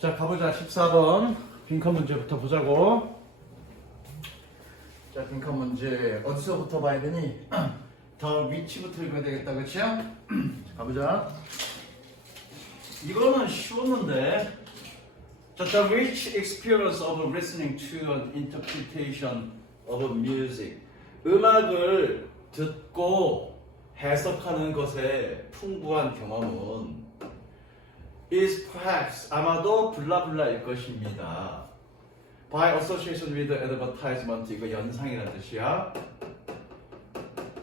자, 가보자. 14번 빈칸 문제부터 보자고. 자, 빈칸 문제 어디서부터 봐야 되니? 더 위치부터 읽어야 되겠다, 그치요? 가보자. 이거는 쉬웠는데. 자, the rich experience of listening to an interpretation of music. 음악을 듣고 해석하는 것의 풍부한 경험은 is perhaps 아마도 블라블라일 것입니다. By association with advertisement 이거 연상이라는 뜻이야.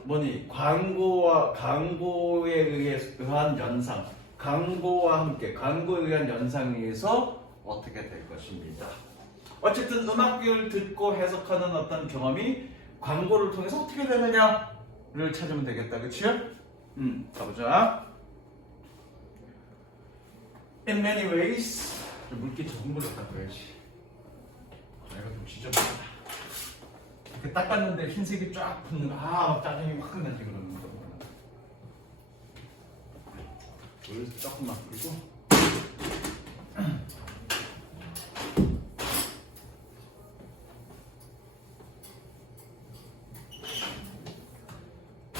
뭐니 광고에 의한 연상, 광고와 함께 광고에 의한 연상에 의해서 어떻게 될 것입니다. 어쨌든 음악을 듣고 해석하는 어떤 경험이 광고를 통해서 어떻게 되느냐를 찾으면 되겠다, 그치요? 가보자. In many ways 물기 적은 걸로 닦아야지. 이거 좀 지저분하다. 이렇게 닦았는데 흰색이 쫙 붙는 거, 막 짜증이 확 나지 그러는 거. 물 조금만 뿌리고.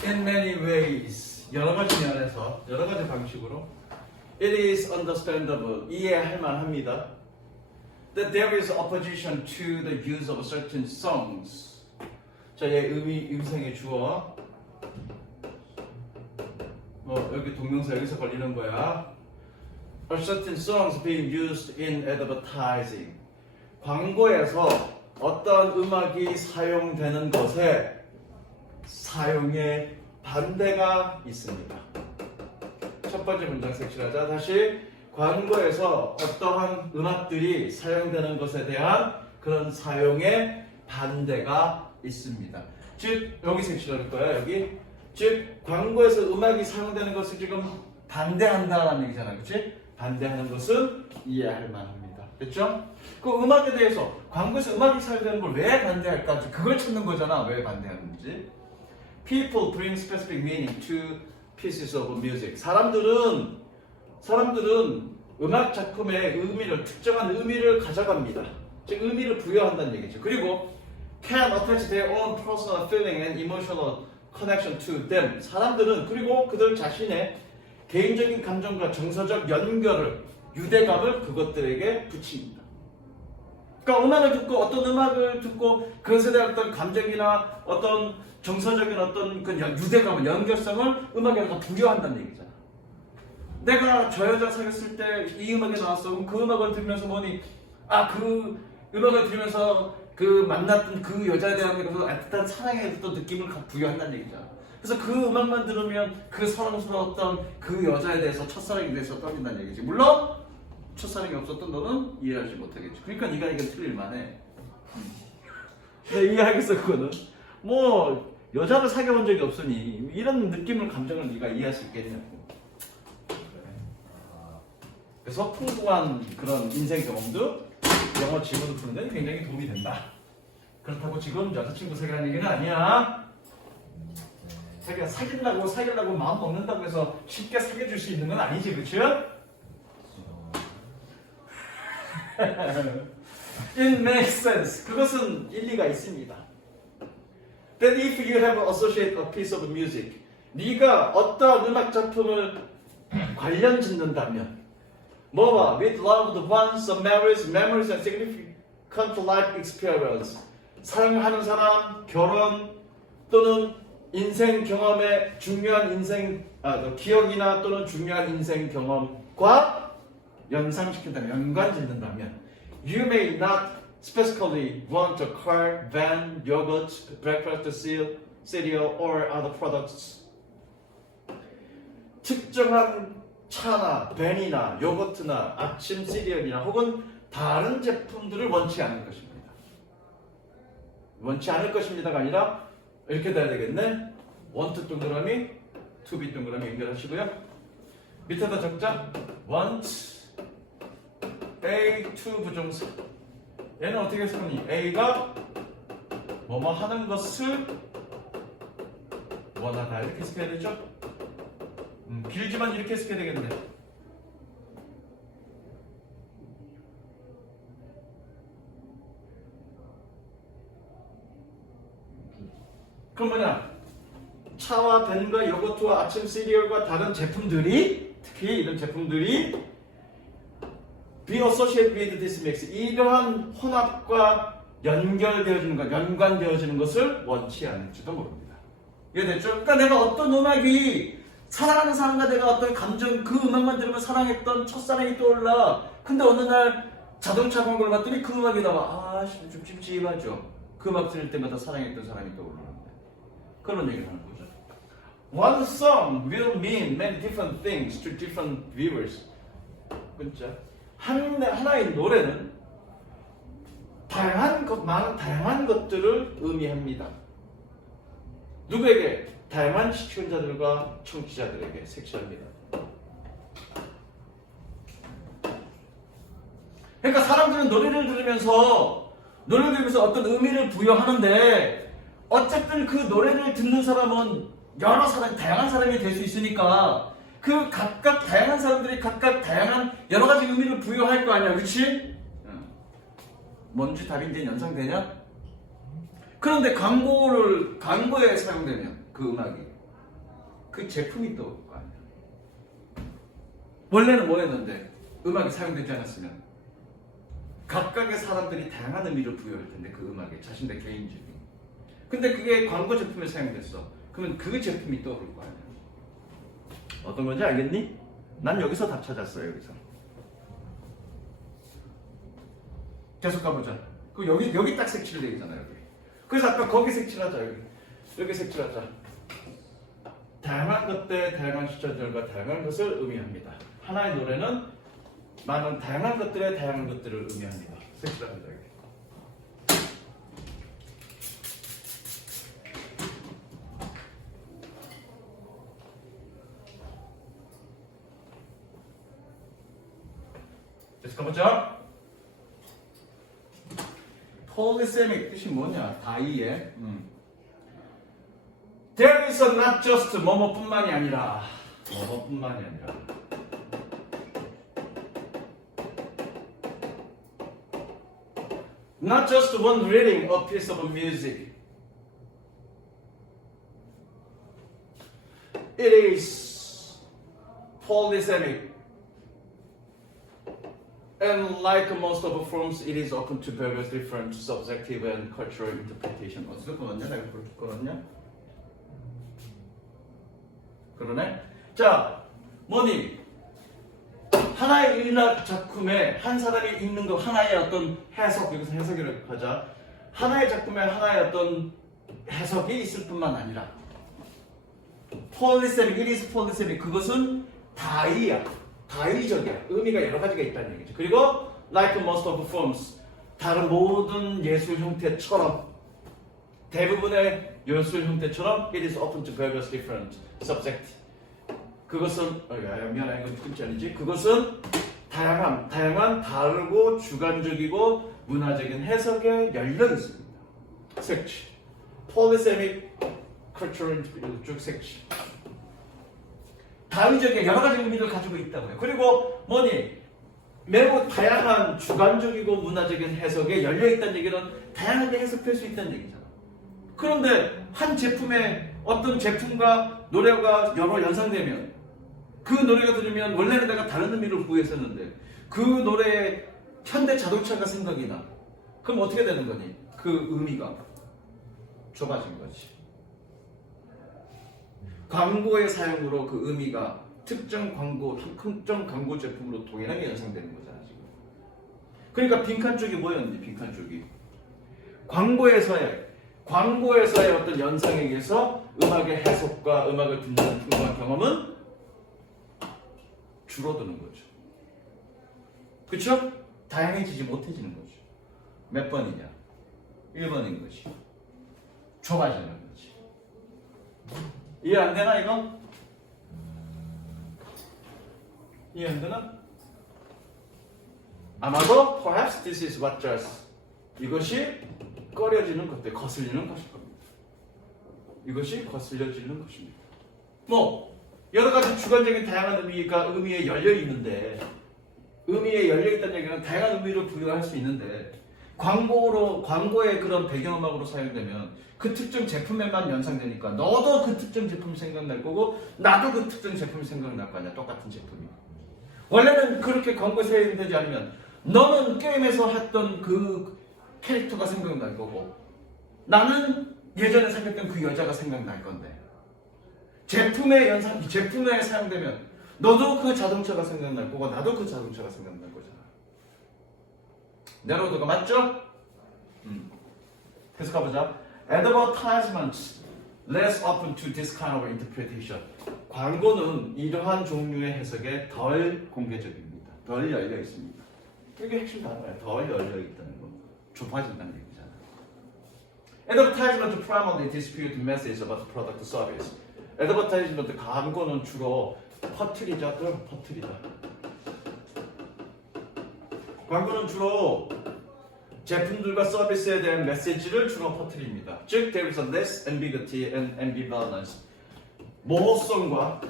In many ways 여러 가지 면에서 여러 가지 방식으로 it is understandable 이해할 만합니다. That there is opposition to the use of certain songs. 자, 얘 음성의 주어. 여기 동명사 여기서 걸리는 거야. Or certain songs being used in advertising. 광고에서 어떤 음악이 사용되는 것에 사용의 반대가 있습니다. 첫 번째 문장 색칠하자. 다시 광고에서 어떠한 음악들이 사용되는 것에 대한 그런 사용의 반대가 있습니다. 즉 여기 색칠할 거야. 여기 즉 광고에서 음악이 사용되는 것을 지금 반대한다라는 얘기잖아, 그렇지? 반대하는 것은 이해할 만합니다. 됐죠? 그 음악에 대해서 광고에서 음악이 사용되는 걸 왜 반대할까? 그걸 찾는 거잖아. 왜 반대하는지. People bring specific meaning to pieces of music. 사람들은 음악 작품의 의미를 특정한 의미를 가져갑니다. 즉 의미를 부여한다는 얘기죠. 그리고 can attach their own personal feeling and emotional connection to them. 사람들은 그리고 그들 자신의 개인적인 감정과 정서적 연결을 유대감을 그것들에게 붙입니다. 그러니까 어떤 음악을 듣고 그것에 대한 어떤 감정이나 어떤 정서적인 어떤 그 유대감을 연결성을 음악에다가 부여한다는 얘기잖아. 내가 저 여자 사귀었을 때 이 음악이 나왔어. 그럼 그 음악을 들으면서 뭐니? 그 음악을 들으면서 그 만났던 그 여자에 대한 애틋한 사랑의 어떤 느낌을 부여한다는 얘기잖아. 그래서 그 음악만 들으면 그 사랑스러웠던 그 여자에 대해서 첫사랑에 대해서 떠올린다는 얘기지. 물론 첫사랑이 없었던 너는 이해하지 못하겠지. 그러니까 네가 이건 틀릴만해. 근데 이해하겠어 그거는? 여자를 사귀어본 적이 없으니 이런 느낌을 감정을 네가 이해할 수 있겠냐고. 그래서 풍부한 그런 인생 경험도 영어 지문을 푸는 데 굉장히 도움이 된다. 그렇다고 지금 여자친구 사귀라는 얘기는 아니야. 사귀려고 마음 먹는다고 해서 쉽게 사귀어줄 수 있는 건 아니지, 그치? It makes sense. 그것은 일리가 있습니다. That if you have associated a piece of music, 네가 어떤 음악 작품을 관련 짓는다면, with loved ones, memories and significant life experience, 사랑하는 사람, 결혼 또는 인생 경험의 중요한 기억이나 또는 중요한 인생 경험과 연상시킨다면, 연관짓는다면, you may not specifically want a car, van, yogurt, breakfast cereal, or other products. 특정한 차나 벤이나 요거트나 아침 시리얼이나 혹은 다른 제품들을 원치 않을 것입니다. 원치 않을 것입니다가 아니라 이렇게 돼야 되겠네. want 동그라미, to be 동그라미 연결하시고요. 밑에다 적자 want A to 부정사. 얘는 어떻게 쓰니? A가 뭐뭐 하는 것을 원하다 이렇게 써야 되죠? 길지만 이렇게 해석해야 되겠네. 그럼 뭐냐? 차와 벤과 요거트와 아침 시리얼과 다른 제품들이 특히 이런 제품들이 be associated with this mix 이러한 혼합과 연결되어지는 것, 연관되어지는 것을 원치 않을지도 모릅니다. 이해됐죠? 그러니까 내가 어떤 음악이 사랑하는 사람과 내가 어떤 감정 그 음악만 들으면 사랑했던 첫사랑이 떠올라. 근데 어느 날 자동차 광고를 봤더니 그 음악이 나와. 좀 찝찝하죠. 그 음악 들을 때마다 사랑했던 사람이 떠오르는데 그런 얘기를 하는 거죠. One song will mean many different things to different viewers. 그렇죠? 하나의 노래는 다양한 것들을 의미합니다. 누구에게? 다양한 시청자들과 청취자들에게 색칠합니다. 그러니까 사람들은 노래를 들으면서 어떤 의미를 부여하는데 어쨌든 그 노래를 듣는 사람은 다양한 사람이 될 수 있으니까 그 각각 다양한 사람들이 각각 다양한 여러 가지 의미를 부여할 거 아니야, 그렇지? 뭔지 답인지 연상되냐? 그런데 광고에 사용되면 그 음악이 그 제품이 떠올 거 아니야. 원래는 뭐였는데 음악이 사용되지 않았으면 각각의 사람들이 다양한 의미를 부여할 텐데 그 음악에 자신의 개인적인. 근데 그게 광고 제품에 사용됐어. 그러면 그 제품이 떠오를 거 아니야. 어떤 건지 알겠니? 난 여기서 답 찾았어요. 여기서. 계속 가보자. 그 여기 딱 색칠되어 있잖아 여기. 그래서 아까 거기 색칠하자 여기 색칠하자. 다양한 것들, 다양한 시청자들과 다양한 것을 의미합니다. 하나의 노래는 많은 다양한 것들의 다양한 것들을 의미합니다. 색칠합니다 여기. 계속 가보자. polysemic 뜻이 뭐냐? 다이에. There is not just 뭐뭐뿐만이 아니라 not just one reading a piece of music. It is polysemic. And like most of the forms, it is open to various different subjective and cultural interpretation. 어디서 끊었냐? 내가 그렇게 끊었냐? 그러네? 자, 뭐니? 하나의 일학 작품에 한 사람이 읽는 거 하나의 어떤 해석, 여기서 해석이라고 하자. 하나의 작품에 하나의 어떤 해석이 있을 뿐만 아니라 polysemic, it is polysemic. 그것은 다의적이야. 의미가 여러 가지가 있다는 얘기죠. 그리고 like most of forms, 다른 모든 예술 형태처럼 대부분의 예술 형태처럼 it is open to various different subject. 그것은 미안해 이건 끝이 아니지. 그것은 다양한 다르고 주관적이고 문화적인 해석에 열려 있습니다. 색칠, polysemic, cultural 쭉 색칠. 다의적인 여러 가지 의미를 가지고 있다고요. 그리고 뭐니? 매우 다양한 주관적이고 문화적인 해석에 열려 있다는 얘기는 다양하게 해석할 수 있다는 얘기잖아. 그런데 한 제품에 어떤 제품과 노래가 여러 연상되면 그 노래가 들으면 원래는 내가 다른 의미를 부여했었는데 그 노래에 현대 자동차가 생각이 나. 그럼 어떻게 되는 거니? 그 의미가 좁아진 거지. 광고의 사용으로 그 의미가 특정 광고 제품으로 동일하게 연상되는 거잖아 지금. 그러니까 빈칸 쪽이 뭐였는지 빈칸 쪽이 광고에서의 어떤 연상에 의해서 음악의 해석과 음악을 듣는 풍부한 경험은 줄어드는 거죠. 그렇죠? 다양해지지 못해지는 거죠. 몇 번이냐? 1번인 거지. 좁아지는 거지. 이해 안 되나 이거? 이해 안 되나? 아마도 perhaps this is what just 이것이 꺼려지는 것들, 거슬리는 것일 겁니다. 이것이 거슬려지는 것입니다. 뭐 여러 가지 주관적인 다양한 의미에 열려 있는데 의미에 열려 있다는 얘기는 다양한 의미를 부여할 수 있는데 광고의 그런 배경음악으로 사용되면 그 특정 제품에만 연상되니까 너도 그 특정 제품이 생각날 거고 나도 그 특정 제품이 생각날 거 아니야. 똑같은 제품이. 원래는 그렇게 광고에 사용되지 않으면 너는 게임에서 했던 그 캐릭터가 생각날 거고 나는 예전에 사귀었던 그 여자가 생각날 건데 제품에 사용되면 너도 그 자동차가 생각날 거고 나도 그 자동차가 생각날 거잖아. 네로드가 맞죠? 계속 가보자. Advertisements less open to this kind of interpretation. 광고는 이러한 종류의 해석에 덜 공개적입니다. 덜 열려 있습니다. 이게 핵심 단어예요. 덜 열려 있다는 거. 좁아진다는 얘기잖아. Advertisement primarily distribute messages about the product service. Advertisement 광고는 주로 퍼뜨리자, 퍼뜨리다. 광고는 주로 제품들과 서비스에 대한 메시지를 주로 퍼뜨립니다. 즉, there is a less ambiguity and ambivalence. 모호성과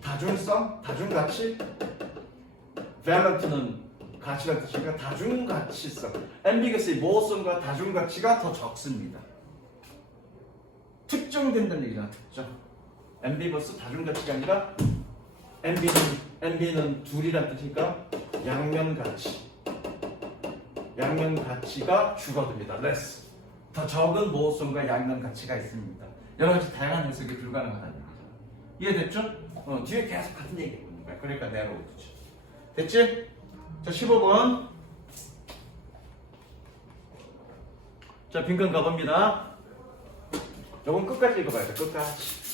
다중성, 다중가치. valent는 가치라는 뜻이니까 다중가치성. ambiguity, 모호성과 다중가치가 더 적습니다. 특정된다는 얘기잖아, 특정. ambiguous, 다중가치가 아니라 amb는 둘이란 뜻이니까 양면가치. 양면가치가 줄어듭니다. less. 더 적은 모호성과 양면가치가 있습니다. 여러 가지 다양한 해석이 불가능하다는 얘기죠. 이해됐죠? 뒤에 계속 같은 얘기 해보는 거야. 그러니까 내려오죠. 됐지? 자, 15번. 자, 빈칸 가봅니다. 요건 끝까지 읽어봐야 돼. 끝까지.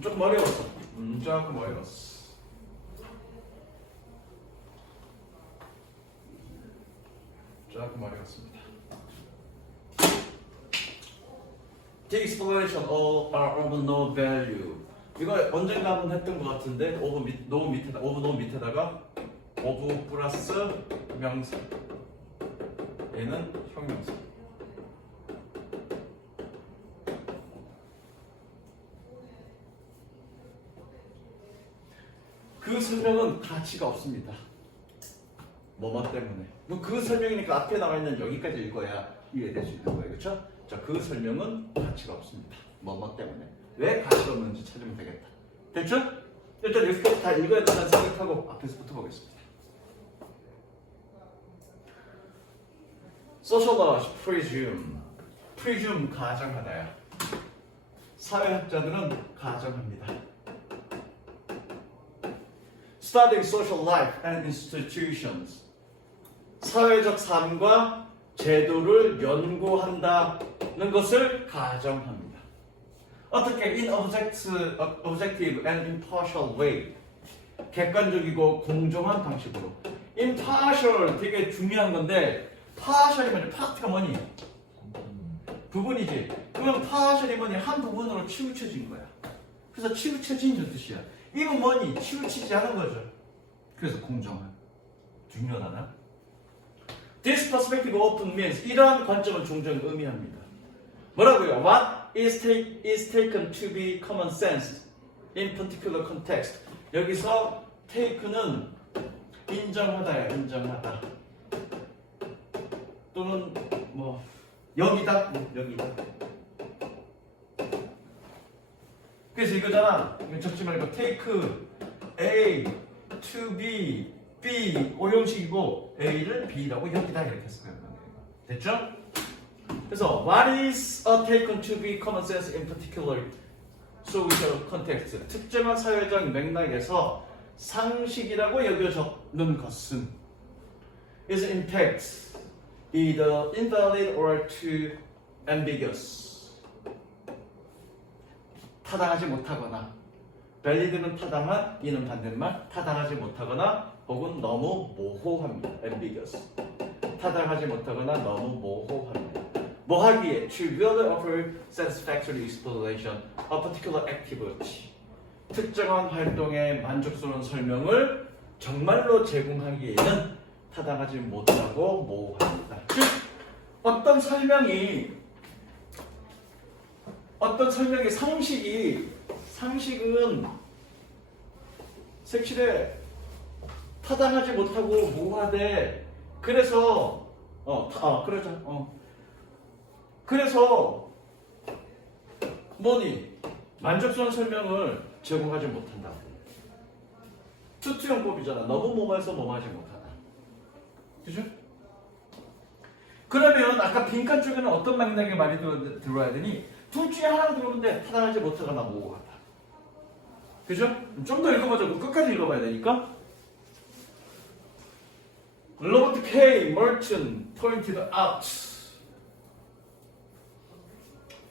조금 어려웠어. 조금 어려웠어. 조금 어려웠습니다. The explanation all are of no value. 이거 언젠가 한번 했던 것 같은데 of 밑에다가 of 플러스 명사. 얘는 형용사. 그 설명은 가치가 없습니다. 뭐뭐 때문에. 그 설명이니까 앞에 나와 있는 여기까지 읽어야 이해될 수 있는 거예요. 그렇죠? 자, 그 설명은 가치가 없습니다. 뭐뭐 때문에. 왜 가치가 없는지 찾으면 되겠다. 됐죠? 일단 여기까지 다 읽어야 된다는 생각하고 앞에서부터 보겠습니다. Sociology presume 가정하다야. 사회학자들은 가정합니다. Studying social life and institutions. 사회적 삶과 제도를 연구한다는 것을 가정합니다. 어떻게? In objective and impartial way. 객관적이고 공정한 방식으로. impartial 되게 중요한 건데 partial이 뭐냐? 파트가 뭐니? 부분이지. 그럼 partial이 뭐니? 한 부분으로 치우쳐진 거야. 그래서 치우쳐진다는 뜻이야. 이건 뭐니? 치우치지 않은 거죠. 그래서 공정한. 중요하나? This perspective often means 이러한 관점은 종종 의미합니다. 뭐라고요? What is taken to be common sense in particular context. 여기서 take는 인정하다야, 인정하다. 또는 뭐 여기다, 여기다. 그래서 이거잖아. 이거 적지 말고 take A to B, B 오형식이고 A를 B라고 여기다 이렇게 쓰는 거예요. 됐죠? 그래서 what is a taken to be common sense in particular social context? 특정한 사회적 맥락에서 상식이라고 여겨지는 것은 is in fact either invalid or too ambiguous. 타당하지 못하거나 valid는 타당한, 이는 반대말 타당하지 못하거나 혹은 너무 모호합니다. ambiguous. 타당하지 못하거나 너무 모호합니다. 뭐 하기에 to really offer satisfactory explanation of particular activity. 특정한 활동의 만족스러운 설명을 정말로 제공하기에는 타당하지 못하고 모호합니다. 즉 어떤 설명의 상식은 색칠해 타당하지 못하고 모호하대. 그래서 그러자. 그래서 뭐니? 만족스러운 설명을 제공하지 못한다. 투투용법이잖아. 너무 뭐뭐해서 뭐뭐하지 못하다. 그죠? 그러면 아까 빈칸 쪽에는 어떤 맥락의 말이 들어와야 되니? 둘 중에 하나 들어오는데 타당하지 못하거나 모호하다. 그죠? 좀 더 읽어보자고. 끝까지 읽어봐야 되니까. 로버트 K. 머튼 pointed out.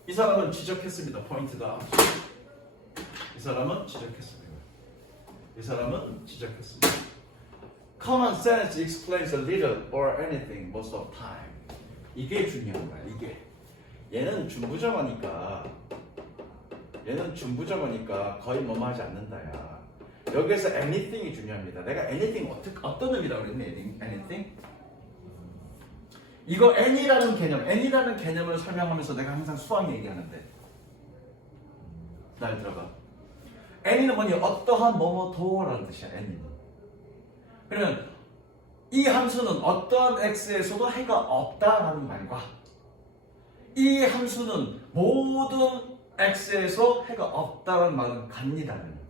이 사람은 지적했습니다. pointed out. 이 사람은 지적했습니다. Common sense explains a little or anything most of the time. 이게 중요한 거야. 이게. 얘는 준부정어니까 거의 뭐뭐 하지 않는다야. 여기에서 anything이 중요합니다. 내가 anything 어떤 의미라고 그랬니? anything? 이거 any라는 개념을 설명하면서 내가 항상 수학 얘기하는데 날 들어봐. any는 뭐니? 어떠한 뭐뭐도라는 뜻이야. any는. 그러면 이 함수는 어떠한 x에서도 해가 없다라는 말과 이 함수는 모든 x에서 해가 없다는 말은 같니다는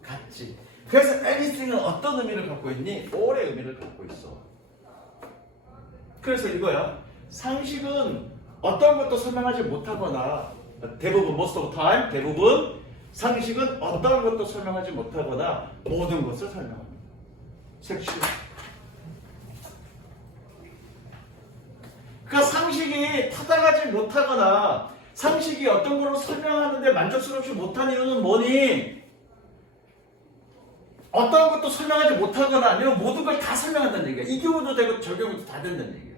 같지. 그래서 anything은 어떤 의미를 갖고 있니? all의 의미를 갖고 있어. 그래서 이거야. 상식은 어떤 것도 설명하지 못하거나 대부분 most of the time 대부분 상식은 어떤 것도 설명하지 못하거나 모든 것을 설명합니다. 섹슈. 그러니까 상식이 타당하지 못하거나 상식이 어떤 걸로 설명하는데 만족스럽지 못한 이유는 뭐니? 어떤 것도 설명하지 못하거나 아니면 모든 걸 다 설명한다는 얘기야. 이 경우도 되고 저 경우도 다 된다는 얘기야.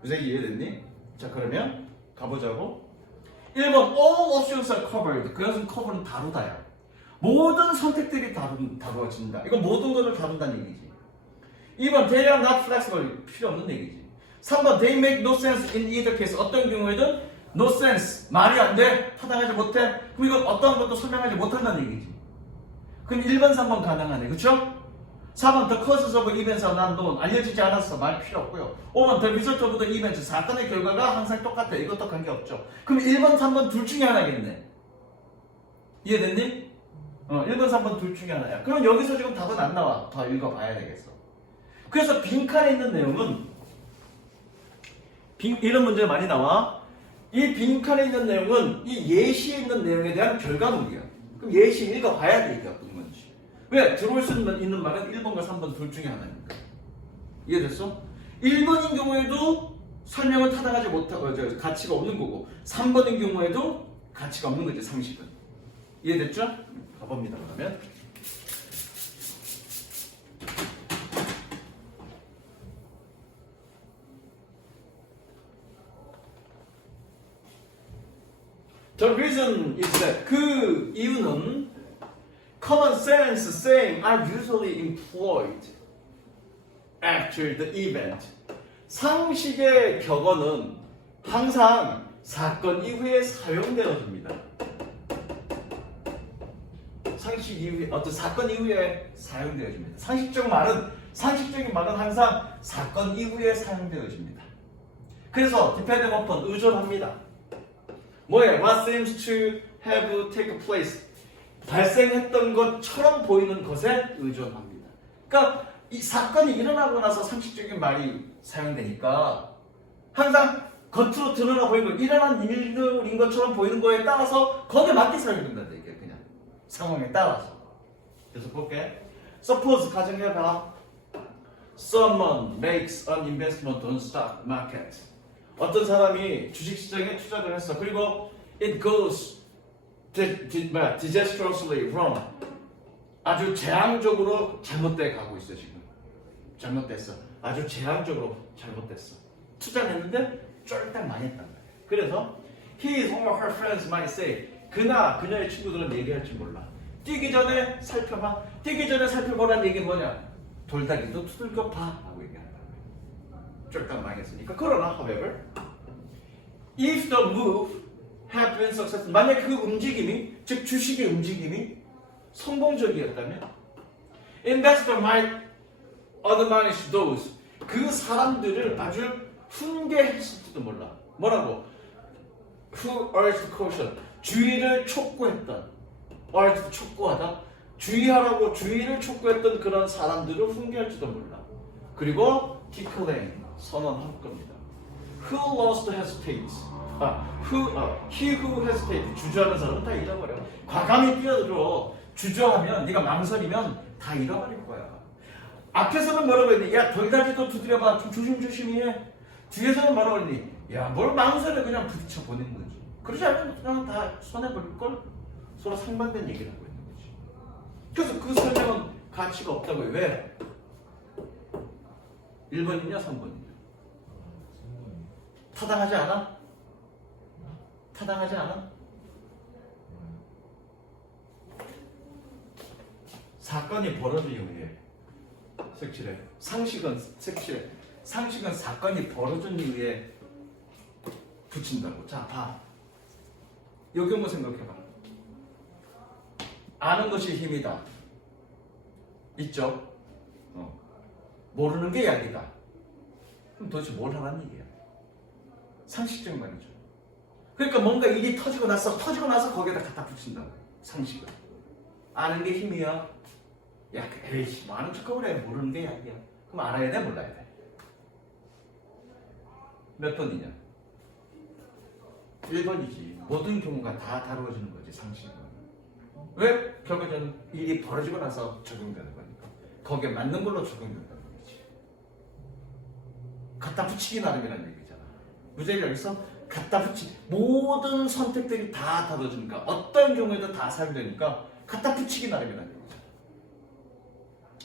무슨 이해됐니? 자, 그러면 가보자고. 1번 all options are covered. 그것은 cover는 다루다야. 모든 선택들이 다루어진다. 이건 모든 것을 다룬다는 얘기지. 2번 they are not flexible. 필요 없는 얘기지. 3번 they make no sense in either case. 어떤 경우에든 no sense. 말이 안 돼. 타당하지 못해. 그럼 이건 어떠한 것도 설명하지 못한다는 얘기지. 그럼 1번, 3번 가능하네. 그쵸? 4번 the causes of events are not known. 알려지지 않았어. 말 필요 없고요. 5번 the result of the event. 사건의 결과가 항상 똑같아. 이것도 관계없죠. 그럼 1번, 3번 둘 중에 하나겠네. 이해됐니? 1번, 3번 둘 중에 하나야. 그럼 여기서 지금 답은 안 나와. 더 읽어봐야 되겠어. 그래서 빈칸에 있는 내용은 이런 문제 많이 나와. 이 빈칸에 있는 내용은 이 예시에 있는 내용에 대한 결과물이야. 그럼 예시 읽어봐야 돼. 이게 어떤 건지. 왜? 들어올 수 있는 말은 1번과 3번 둘 중에 하나입니다. 이해됐어? 1번인 경우에도 설명을 타당하지 못하고 가치가 없는 거고 3번인 경우에도 가치가 없는 거지. 상식은. 이해됐죠? 가봅니다. 그러면 The reason is that 그 이유는 common sense saying are usually employed after the event. 상식의 격언은 항상 사건 이후에 사용되어집니다. 상식 이후에 어떤 사건 이후에 사용되어집니다. 상식적인 말은 항상 사건 이후에 사용되어집니다. 그래서 depend upon 의존합니다. 뭐예요? What seems to have taken place. 발생했던 것처럼 보이는 것에 의존합니다. 그러니까 이 사건이 일어나고 나서 상식적인 말이 사용되니까 항상 겉으로 드러나 보이는 거, 일어난 일들인 것처럼 보이는 거에 따라서 거기에 맞게 사용된다는 얘기예요. 그냥 상황에 따라서. 그래서 볼게. Suppose 가정해봐. Someone makes an investment on stock market. 어떤 사람이 주식시장에 투자를 했어. 그리고 it goes disastrously wrong. 아주 재앙적으로 잘못돼 가고 있어 지금. 잘못됐어. 아주 재앙적으로 잘못됐어. 투자를 했는데 쫄딱 망했단 말이야. 그래서 his or her friends might say 그녀의 친구들은 얘기할지 몰라. 뛰기 전에 살펴봐. 뛰기 전에 살펴보라는 얘기는 뭐냐? 돌다리도 두들겨 봐 라고 얘기한다. 쫄딱 망했으니까. 그러나 however if the move had been successful, 만약 그 움직임이 즉 주식의 움직임이 성공적이었다면 Investor might admonish those. 그 사람들을 아주 훈계했을지도 몰라. 뭐라고? Who urged caution. 주의를 촉구했던. urged 촉구하다. 주의하라고 주의를 촉구했던 그런 사람들을 훈계할지도 몰라. 그리고 declaim 선언할 겁니다. Who lost hesitates. he who hesitates. 주저하는 사람은 다 잃어버려. 과감히 뛰어들어. 주저하면 네가 망설이면 다 잃어버릴 거야. 앞에서는 뭐라고 했니? 야, 덜다리도 두드려봐. 좀 조심조심히 해. 뒤에서는 뭐라고 했니? 야, 뭘 망설여. 그냥 부딪혀 보내는 거지. 그러지 않으면 그냥 다 손해볼걸? 서로 상반된 얘기를 하고 있는 거지. 그래서 그 설명은 가치가 없다고요. 왜? 1번이냐 3번이냐? 타당하지 않아? 타당하지 않아? 사건이 벌어진 이후에 색칠해. 상식은 색칠해. 상식은 사건이 벌어진 이후에 붙인다고. 자, 봐. 여기 한번 생각해봐. 아는 것이 힘이다. 있죠? 모르는 게 약이다. 그럼 도대체 뭘 하라는 얘기야? 상식적인 말이죠. 그러니까 뭔가 일이 터지고 나서 거기에다 갖다 붙인다고. 상식을. 아는 게 힘이야. 야, 에이씨, 뭐 아는 척하고 그래. 모르는 게 약이야. 그럼 알아야 돼, 몰라야 돼? 몇 번이냐? 1번이지. 모든 경우가 다 다루어지는 거지, 상식은. 왜? 결국에는 일이 벌어지고 나서 적용되는 거니까. 거기에 맞는 걸로 적용된다는 거지. 갖다 붙이기 나름이라는 얘기잖아. 무죄를 여기서 갖다 붙이기. 모든 선택들이 다 다뤄지니까 어떤 경우에도 다 사용되니까 갖다 붙이기 나름이라는 얘기잖아.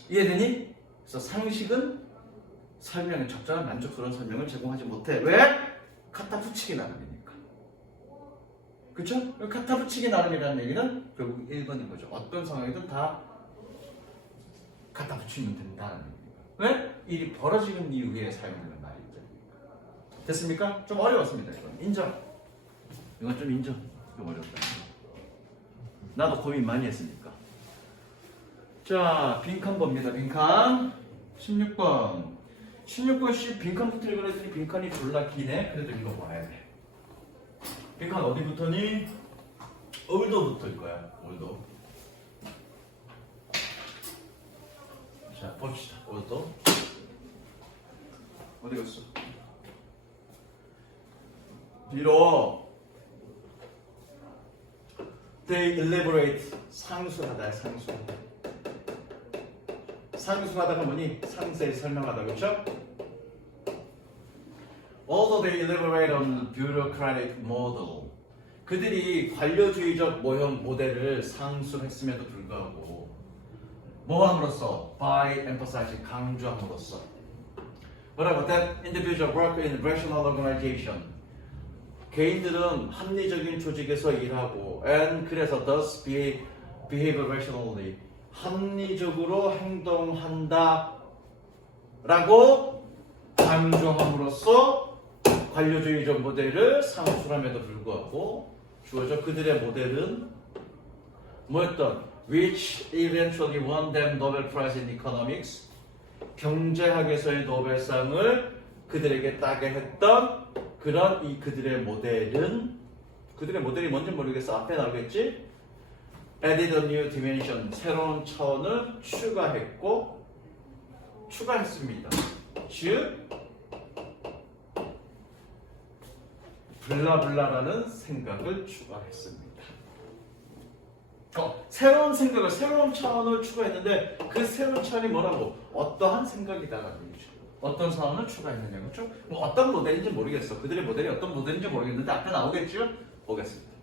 이해되니? 그래서 상식은 설명에 적절한 만족스러운 설명을 제공하지 못해. 왜? 갖다 붙이기 나름이니까. 그쵸? 갖다 붙이기 나름이라는 얘기는 결국 1번인 거죠. 어떤 상황이든 다 갖다 붙이면 된다는 얘기가. 왜? 일이 벌어지는 이후에 사용되는 말이죠. 됐습니까? 좀 어려웠습니다. 이건 인정. 이건 좀 인정. 좀 어렵다. 나도 고민 많이 했으니까. 자, 빈칸 봅니다. 빈칸 16번. 16번씩 빈칸부터 읽으랬더니 빈칸이 졸라 기네. 그래도 이거 봐야 돼. 빈칸 어디부터니? 올도부터일 거야. 올도. 자, 봅시다. 올도. 어디 갔어? 뒤로. They elaborate. 상수하다. 상수하다. 상수하다가 뭐니? 상세히 설명하다. 그렇죠? Although they elaborate on bureaucratic model. 그들이 관료주의적 모형 모델을 상술했음에도 불구하고 뭐함으로써? By emphasizing 강조함으로써 뭐라고? That individual work in rational organization. 개인들은 합리적인 조직에서 일하고 and 그래서 thus behave rationally. 합리적으로 행동한다 라고 강조함으로써 관료주의적 모델을 상술함에도 불구하고 주어져 그들의 모델은 뭐였던? Which eventually won them Nobel Prize in Economics. 경제학에서의 노벨상을 그들에게 따게 했던 그런 이 그들의 모델은 그들의 모델이 뭔지 모르겠어. 앞에 나오겠지? Added a new dimension. 새로운 차원을 추가했습니다. 즉 블라블라라는 생각을 추가했습니다. 새로운 생각을, 새로운 차원을 추가했는데 그 새로운 차원이 뭐라고? 어떠한 생각이다라는 얘기죠. 어떤 차원을 추가했느냐, 그렇죠? 뭐 어떤 모델인지 모르겠어. 그들의 모델이 어떤 모델인지 모르겠는데 앞에 나오겠죠? 보겠습니다.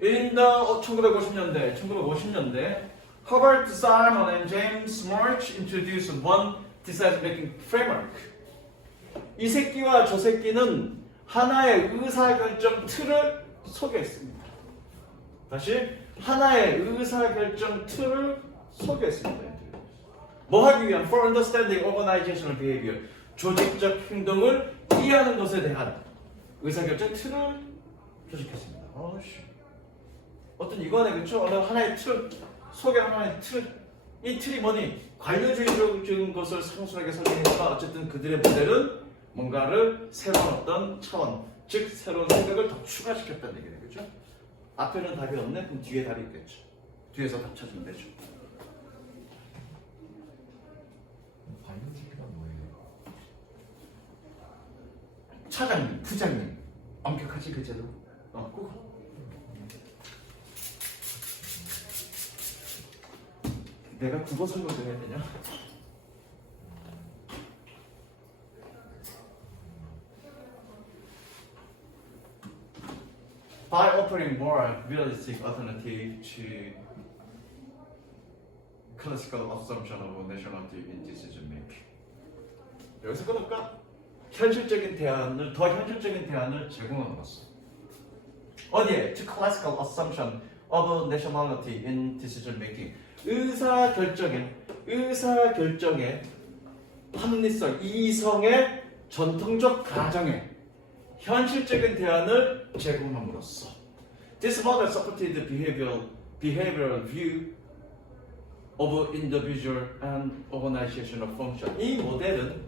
In the 1950년대, Herbert Simon and James March introduced one decision-making framework. 이 새끼와 저 새끼는 하나의 의사결정 틀을 소개했습니다. 다시 하나의 의사결정 틀을 소개했습니다. 뭐 하기 위한? For understanding organizational behavior. 조직적 행동을 이해하는 것에 대한 의사결정 틀을 조직했습니다. 어떤 이거네, 그렇죠? 어느 하나의 틀, 소개한 하나의 틀. 이 틀이 뭐니? 관료주의적인 것을 상술하게 설명했지만 어쨌든 그들의 모델은 뭔가를 새로운 어떤 차원, 즉 새로운 생각을 더 추가시켰다는 얘기네, 그죠? 앞에는 답이 없네? 그럼 뒤에 답이 있겠죠. 뒤에서 답 찾으면 되죠. 관료주의가 뭐예요? 차장님, 부장님, 엄격하지 그 제도? 그거. 내가 국어 설명도 해야 되냐? By offering more realistic alternative to classical assumption of nationality in decision making. 여기서 끊을까? 현실적인 대안을 더 현실적인 대안을 제공하는 것은 어디에? To classical assumption of nationality in decision making. 의사 결정의 합리성, 이성의 전통적 가정에 현실적인 대안을 제공함으로써 This model supported behavioral view of individual and organizational function. 이 모델은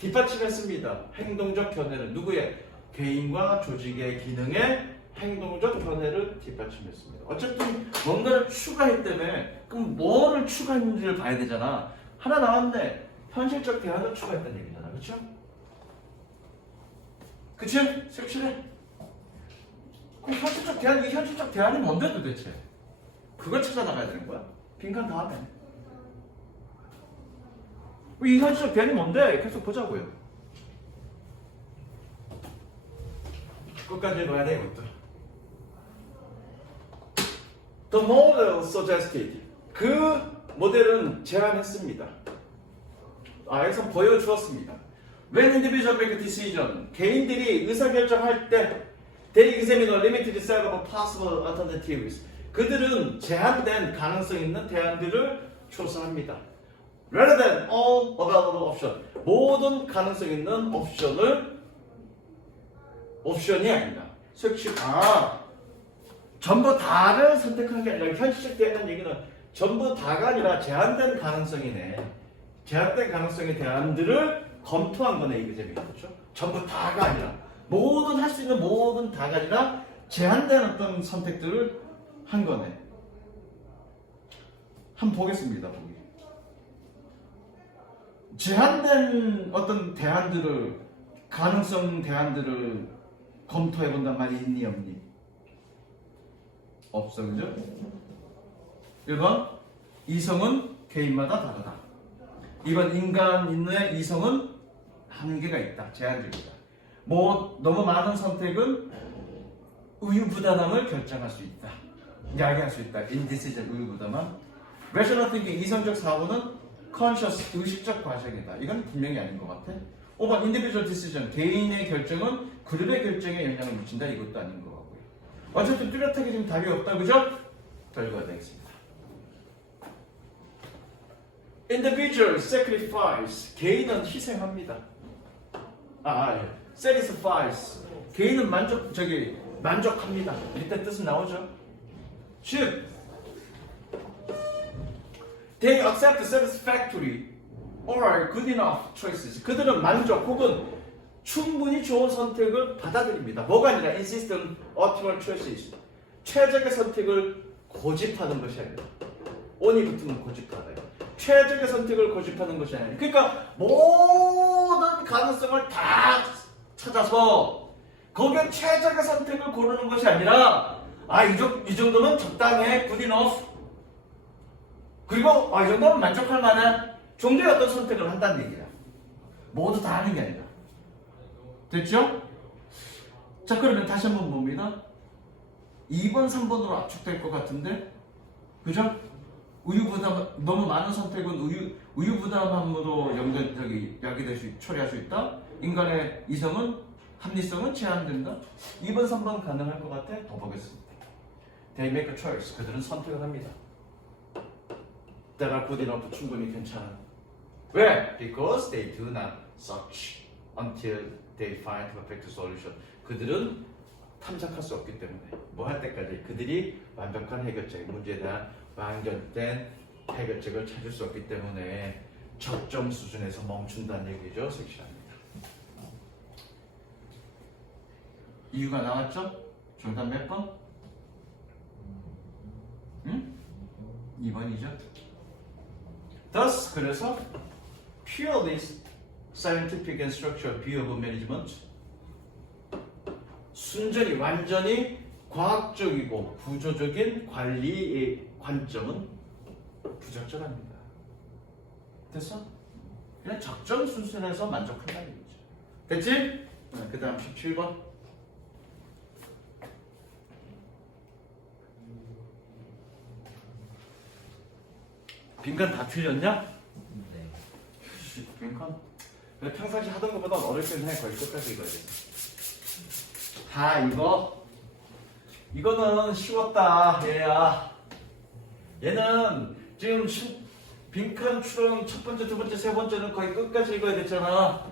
뒷받침했습니다. 행동적 견해를 누구의? 개인과 조직의 기능의 행동적 견해를 뒷받침했습니다. 어쨌든 뭔가를 추가했다며 그럼 뭐를 추가했는지를 봐야 되잖아. 하나 나왔네. 현실적 대안을 추가했다는 얘기잖아. 그렇죠? 그치? 색칠해. 그럼 현실적 대안, 이 현실적 대안이 뭔데 도대체? 그걸 찾아 나가야 되는 거야. 빈칸 다음에. 이 현실적 대안이 뭔데? 계속 보자고요. 끝까지 봐야 돼, 이것도. The model suggested. 그 모델은 제안했습니다. 여기서 보여주었습니다. When individuals make a decision, 개인들이 의사결정할 때 they examine a limited set of possible alternatives. 그들은 제한된 가능성 있는 대안들을 조사합니다. Rather than all available options. 모든 가능성 있는 옵션이 아니다. 솔직히 전부 다를 선택하는 게 아니라 현실적 대안이라는 얘기는 전부 다가 아니라 제한된 가능성이네. 제한된 가능성의 대안들을 검토한 거네, 이 점이. 그렇죠? 전부 다가 아니라 모든 할 수 있는 모든 다가 아니라 제한된 어떤 선택들을 한 거네. 한번 보겠습니다. 보기. 제한된 어떤 대안들을 가능성 대안들을 검토해 본단 말이 있니 없니? 없어, 그죠? 1번 이성은 개인마다 다르다. 2번 인간의 이성은 한계가 있다. 제한적이다. 너무 많은 선택은 우유부단함을 결정할 수 있다. 야기할 수 있다. indecision, 우유부단함. rational thinking, 이성적 사고는 conscious, 의식적 과정이다. 이건 분명히 아닌 것 같아. 5번 individual decision, 개인의 결정은 그룹의 결정에 영향을 미친다. 이것도 아닌 것 같고요. 어쨌든 뚜렷하게 지금 답이 없다. 그죠? 더 읽어야 되겠습니다. individual sacrifice, 개인은 희생합니다. satisfies, 개인은 만족합니다. 이때 뜻은 나오죠. 즉, they accept satisfactory or good enough choices. 그들은 만족 혹은 충분히 좋은 선택을 받아들입니다. 뭐가 아니라 insist on optimal choices. 최적의 선택을 고집하는 것이 아니라 on이 붙으면 고집하다. 최적의 선택을 고집하는 것이 아니라 그러니까 모든 가능성을 다 찾아서 거기에 최적의 선택을 고르는 것이 아니라 이 정도면 적당해, good enough. 그리고 이 정도면 만족할 만한 정도의 어떤 선택을 한다는 얘기야. 모두 다 하는 게 아니라. 됐죠? 자, 그러면 다시 한번 봅니다. 2번, 3번으로 압축될 것 같은데, 그죠? 우유부담, 너무 많은 선택은 우유부담함으로 처리할 수 있다. 인간의 이성은, 합리성은 제한된다. 2번, 3번 가능할 것 같아? 더 보겠습니다. They make a choice. 그들은 선택을 합니다. That are good enough, 충분히 괜찮은. 왜? Because they do not search until they find perfect solution. 그들은 탐색할 수 없기 때문에 뭐 할 때까지 그들이 완벽한 해결책, 문제에 대한 완전된 해결책을 찾을 수 없기 때문에 적정 수준에서 멈춘다는 얘기죠. 섹시합니다. 이유가 나왔죠? 정답 몇 번? 2번이죠. Thus, 그래서 purely scientific and structural view of management, 순전히 완전히 과학적이고 구조적인 관리의 관점은 부적절합니다. 됐어? 그냥 적정 수준에서 만족한다는 얘기죠. 됐지? 그 다음 17번. 빈칸 다 틀렸냐? 네. 빈칸? 평상시 하던 것보다 어렵긴 해. 거의 끝까지 읽어야 돼. 다 이거는 쉬웠다 얘야. 얘는 지금 빈칸 추론 첫 번째, 두 번째, 세 번째는 거의 끝까지 읽어야 됐잖아.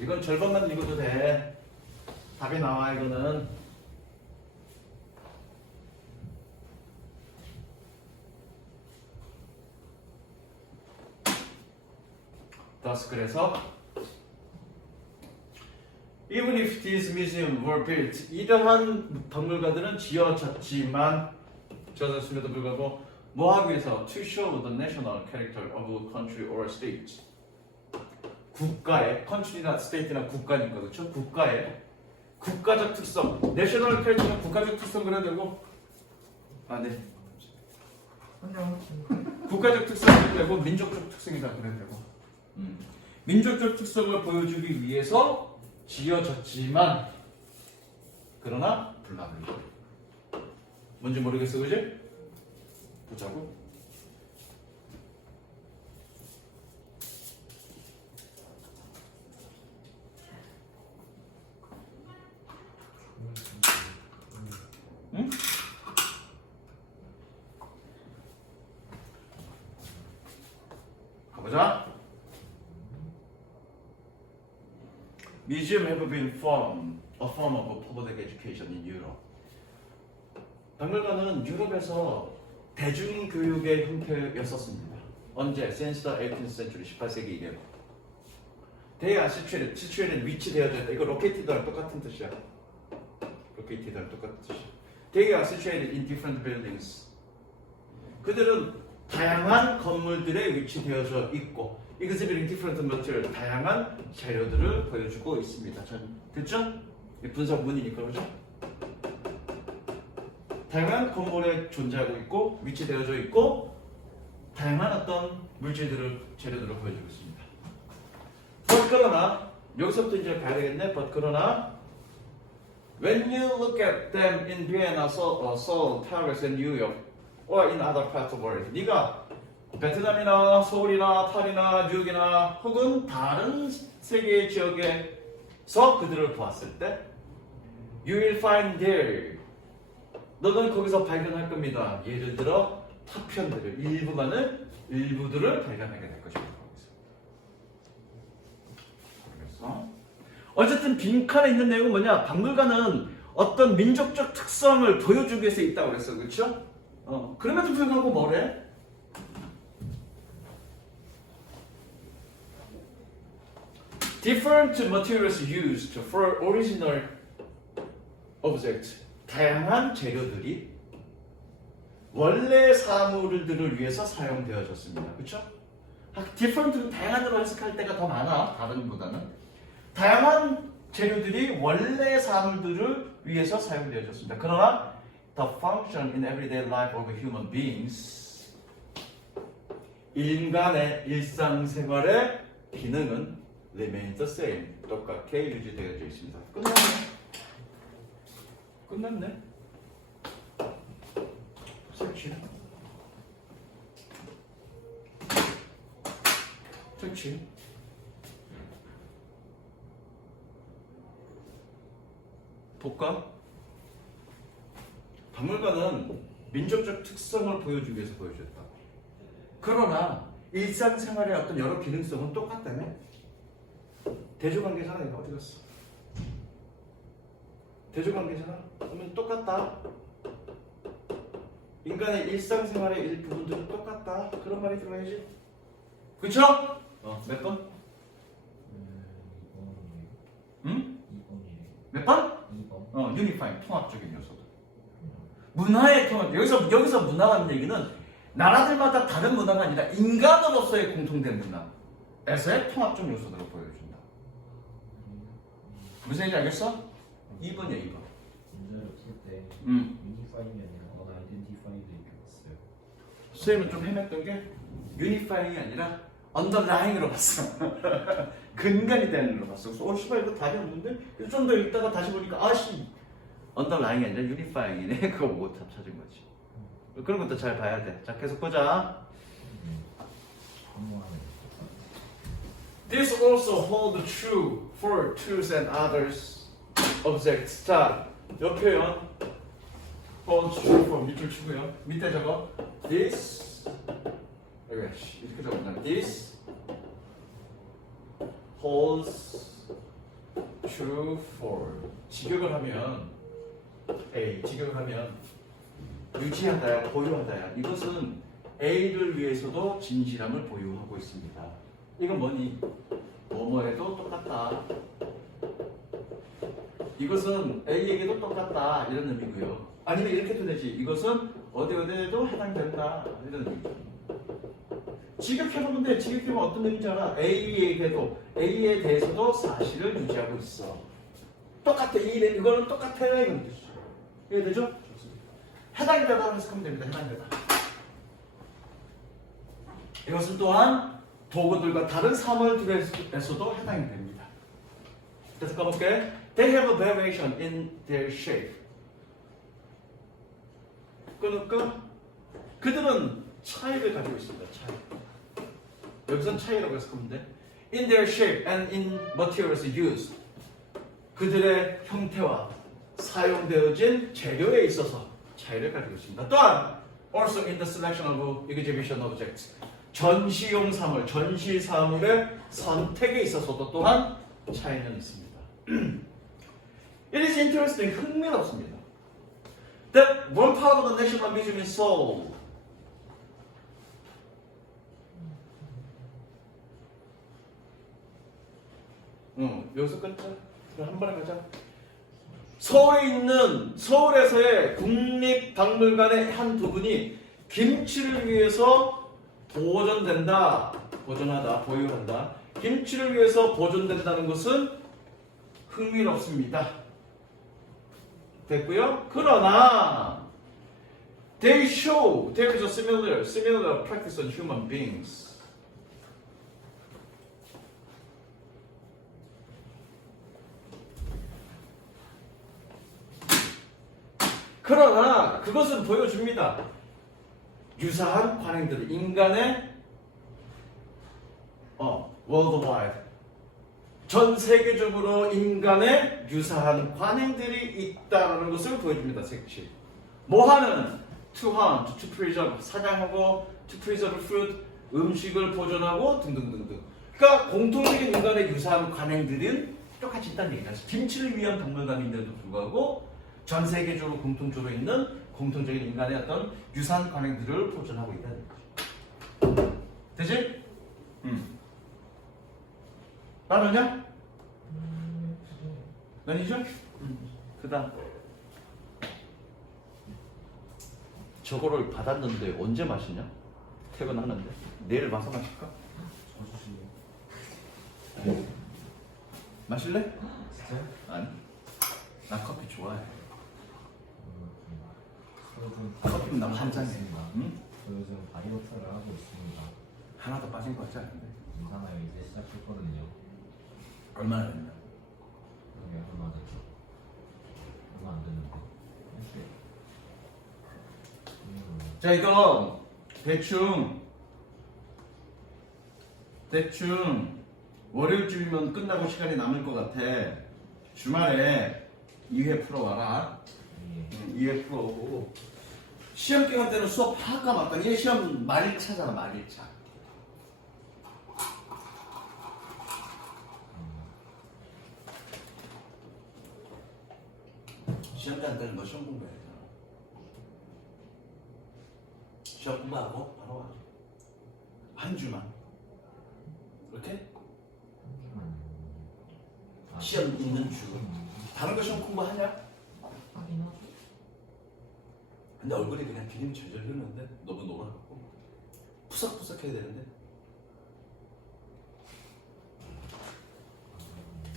이건 절반만 읽어도 돼. 답이 나와 이거는. Thus, 그래서 Even if these museums were built, 이러한 박물관들은 지어졌지만 지어졌음에도 불구하고 뭐 하기 위해서 to show the national character of a country or state. 국가의 country나 state나 국가니까 그렇죠? 국가의 국가적 특성, national character는 국가적 특성 그래야 되고 네. 국가적 특성이 되고 민족적 특성이다 그래야 되고. 민족적 특성을 보여주기 위해서 지어졌지만 그러나 불가능해. 뭔지 모르겠어, 그지? 보자고. 응? 가보자. Museum have been a form of public education in Europe. 박물관은 유럽에서 대중교육의 형태였었습니다. 언제? Since the 18th century, 18세기 이래로. They are situated 위치되어져 있다. 이거 located 똑같은 뜻이야. located 똑같은 뜻이야. They are situated in different buildings. 그들은 다양한 건물들에 위치되어져 있고 exhibiting different material, 다양한 자료들을 보여주고 있습니다. 됐죠? 분석문이니까 그죠? 다양한 건물에 존재하고 있고 위치되어져 있고 다양한 어떤 물질들을 재료들을 보여주고 있습니다. But 그러나 여기서부터 이제 가야 되겠네. But 그러나 when you look at them in Vienna, Seoul, Paris, and New York, or in other parts of the world, 네가 베트남이나 서울이나 파리나 뉴욕이나 혹은 다른 세계 지역에서 그들을 보았을 때 You will find there 너는 거기서 발견할 겁니다. 예를 들어 파편들을 일부들을 발견하게 될 것입니다. 그래서 어쨌든 빈칸에 있는 내용은 뭐냐? 박물관은 어떤 민족적 특성을 보여주기 위해서 있다고 그랬어. 그렇죠? 그럼에도 불구하고 뭐래? Different materials used for original object. 다양한 재료들이 원래 사물들을 위해서 사용되어졌습니다. 그렇죠? different는 다양한으로 해석할 때가 더 많아. 다른보다는. 다양한 재료들이 원래 사물들을 위해서 사용되어졌습니다. 그러나 the function in everyday life of human beings 인간의 일상생활의 기능은 remains the same. 똑같게 유지되어져 있습니다. 끝났네. 그렇지. 볼까? 박물관은 민족적 특성을 보여주기 위해서 보여줬다. 그러나 일상생활의 어떤 여러 기능성은 똑같다며? 대조관계잖아. 이거 어디 갔어? 대조관계잖아. 그러면 똑같다. 인간의 일상생활의 일부분들은 똑같다. 그런 말이 들어야지. 그쵸? 몇 번? 2번이에요. 응? 2번이에요. 몇 번? 2번. 유니파잉, 통합적인 요소들. 문화의 통합. 여기서 문화라는 얘기는 나라들마다 다른 문화가 아니라 인간으로서의 공통된 문화에서의 통합적 요소들을 보여준다. 무슨 얘기인지 알겠어? 2번이야, 2번. 문제를 풀때 유니파이가 아니라 언아이덴티파이드 이렇게 봤어요. 선생님은 좀 헤맸던 게 유니파잉이 아니라 언더라인으로 봤어. 근간이 되는 걸로 봤어. 그래서 씨발 이거 답이 없는데? 좀 더 읽다가 다시 보니까 아씨 언더라인이 아니라 유니파잉이네. 그거 보고 답 찾은 거지. 그런 것도 잘 봐야 돼. 자, 계속 보자. 사모하는. This also hold true for tools and others objects. 자, 요 표현 holds true for 밑줄 치고요. 밑에 저거 this 이렇게 적었잖아. This holds true for 직역을 하면 직역을 하면 유지한다야, 보유한다야. 이것은 A를 위해서도 진실함을 보유하고 있습니다. 이건 뭐니? 뭐뭐해도 똑같다. 이것은 A에게도 똑같다. 이런 의미고요. 아니면 이렇게도 되지. 이것은 어디에도 해당된다. 이런 의미죠. 직역해보면 돼. 직역해보면 어떤 의미인지 알아? A에게도, A에 대해서도 사실을 유지하고 있어. 똑같아. 이거는 똑같아. 이런 뜻이죠. 이해되죠? 해당되다고 해석하면 됩니다. 해당되다. 이것은 또한 도구들과 다른 사물들에서도 해당이 됩니다. 그래서 가볼게. They have a variation in their shape. 그러니까 그들은 차이를 가지고 있습니다. 차이. 여기선 차이라고 해석하면 돼. In their shape and in materials used. 그들의 형태와 사용되어진 재료에 있어서 차이를 가지고 있습니다. 또한 also in the selection of exhibition objects. 전시용 사물, 전시 사물의 선택에 있어서도 또한 차이는 있습니다. It is interesting, 흥미롭습니다. That one part of the National Museum is Seoul. 여기서 끊자. 한 번에 가자. 서울에서의 국립박물관의 한 부분이 김치를 위해서 보존하다, 보유한다. 김치를 위해서 보존된다는 것은 흥미롭습니다. 됐고요. 그러나 they show there is a similar practice on human beings. 그러나 그것은 보여줍니다. 유사한 관행들, 인간의 worldwide, 전 세계적으로 인간의 유사한 관행들이 있다는 것을 보여줍니다. 색칠. 뭐하는? To hunt, to preserve, 사냥하고, to preserve food, 음식을 보존하고 등등등등. 그러니까 공통적인 인간의 유사한 관행들은 똑같이 있다는 얘기죠. 김치를 위한 박물관인데도 불구하고 전 세계적으로 공통적으로 있는 공통적인 인간의 어떤 유사한 관행들을 보존하고 있다는 거죠. 되지? 말하냐? 아니죠? 그다음 저거를 받았는데 언제 마시냐? 퇴근하는데 내일 와서 마실까? 마실래? 진짜요? 아니. 나 커피 좋아해. 커피는 나한 잔에. 응? 저 요즘 다이어트를 하고 있습니다. 하나 더 빠진 거 같지 않은데? 괜찮아요. 이제 시작했거든요. 얼마나 됐나? 그게 얼마 됐죠? 얼마 안 됐는데. 자, 이거 대충 월요일쯤이면 끝나고 시간이 남을 것 같아. 주말에 2회 풀어와라. 2회 풀어오고 시험 기간 때는 수업 할까 말까. 이게 시험 말일차잖아. 말일차. 시험 기간 때는 너 시험 공부해야 되잖아. 시험 공부하고 바로 와. 한 주만. 이렇게? 시험 있는 주. 다른 거 시험 공부하냐? 하긴 하죠. 근데 얼굴이 그냥 기름이 절절 흐르는데 너무 녹아갖고 푸석푸석 해야 되는데.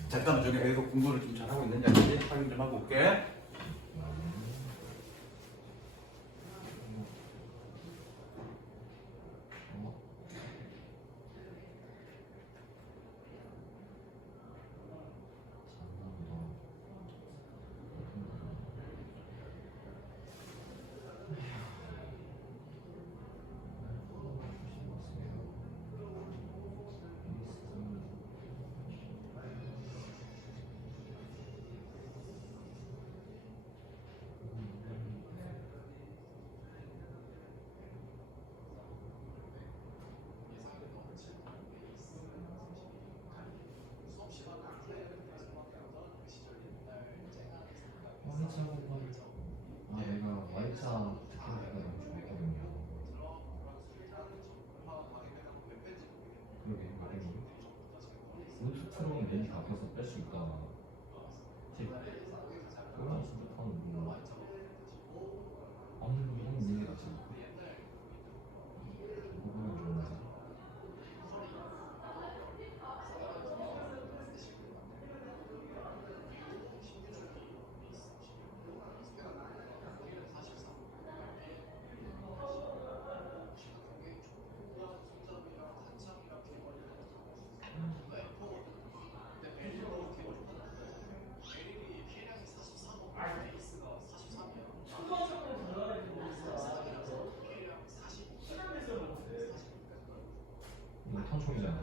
잠깐만 저기 애가 공부를 좀 잘하고 있는지 아닌지 확인 좀 하고 올게. 내가 Y차 특허가 너무 좋았거든요. 그러게 말이니 노트 트롱이 렌즈 앞에서 뺄 수 있다. 그런 진짜 타는 거 아무리 형 문제 같지 않고 그거는 좋은데. 이거 탄총이잖아.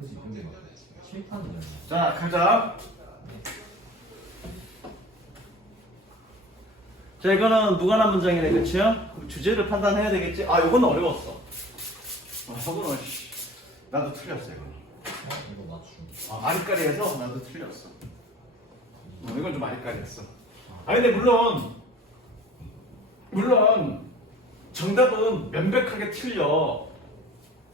그치 근데 막 실탄이잖아. 자 가자. 자 이거는 무관한 문장이네 그치요? 그럼 주제를 판단해야 되겠지? 아 이건 어려웠어. 저거는 나도 틀렸어 이거. 이거 맞춤. 아리까리해서 나도 틀렸어. 이건 좀 아리까리했어. 아 근데 물론 정답은 명백하게 틀려.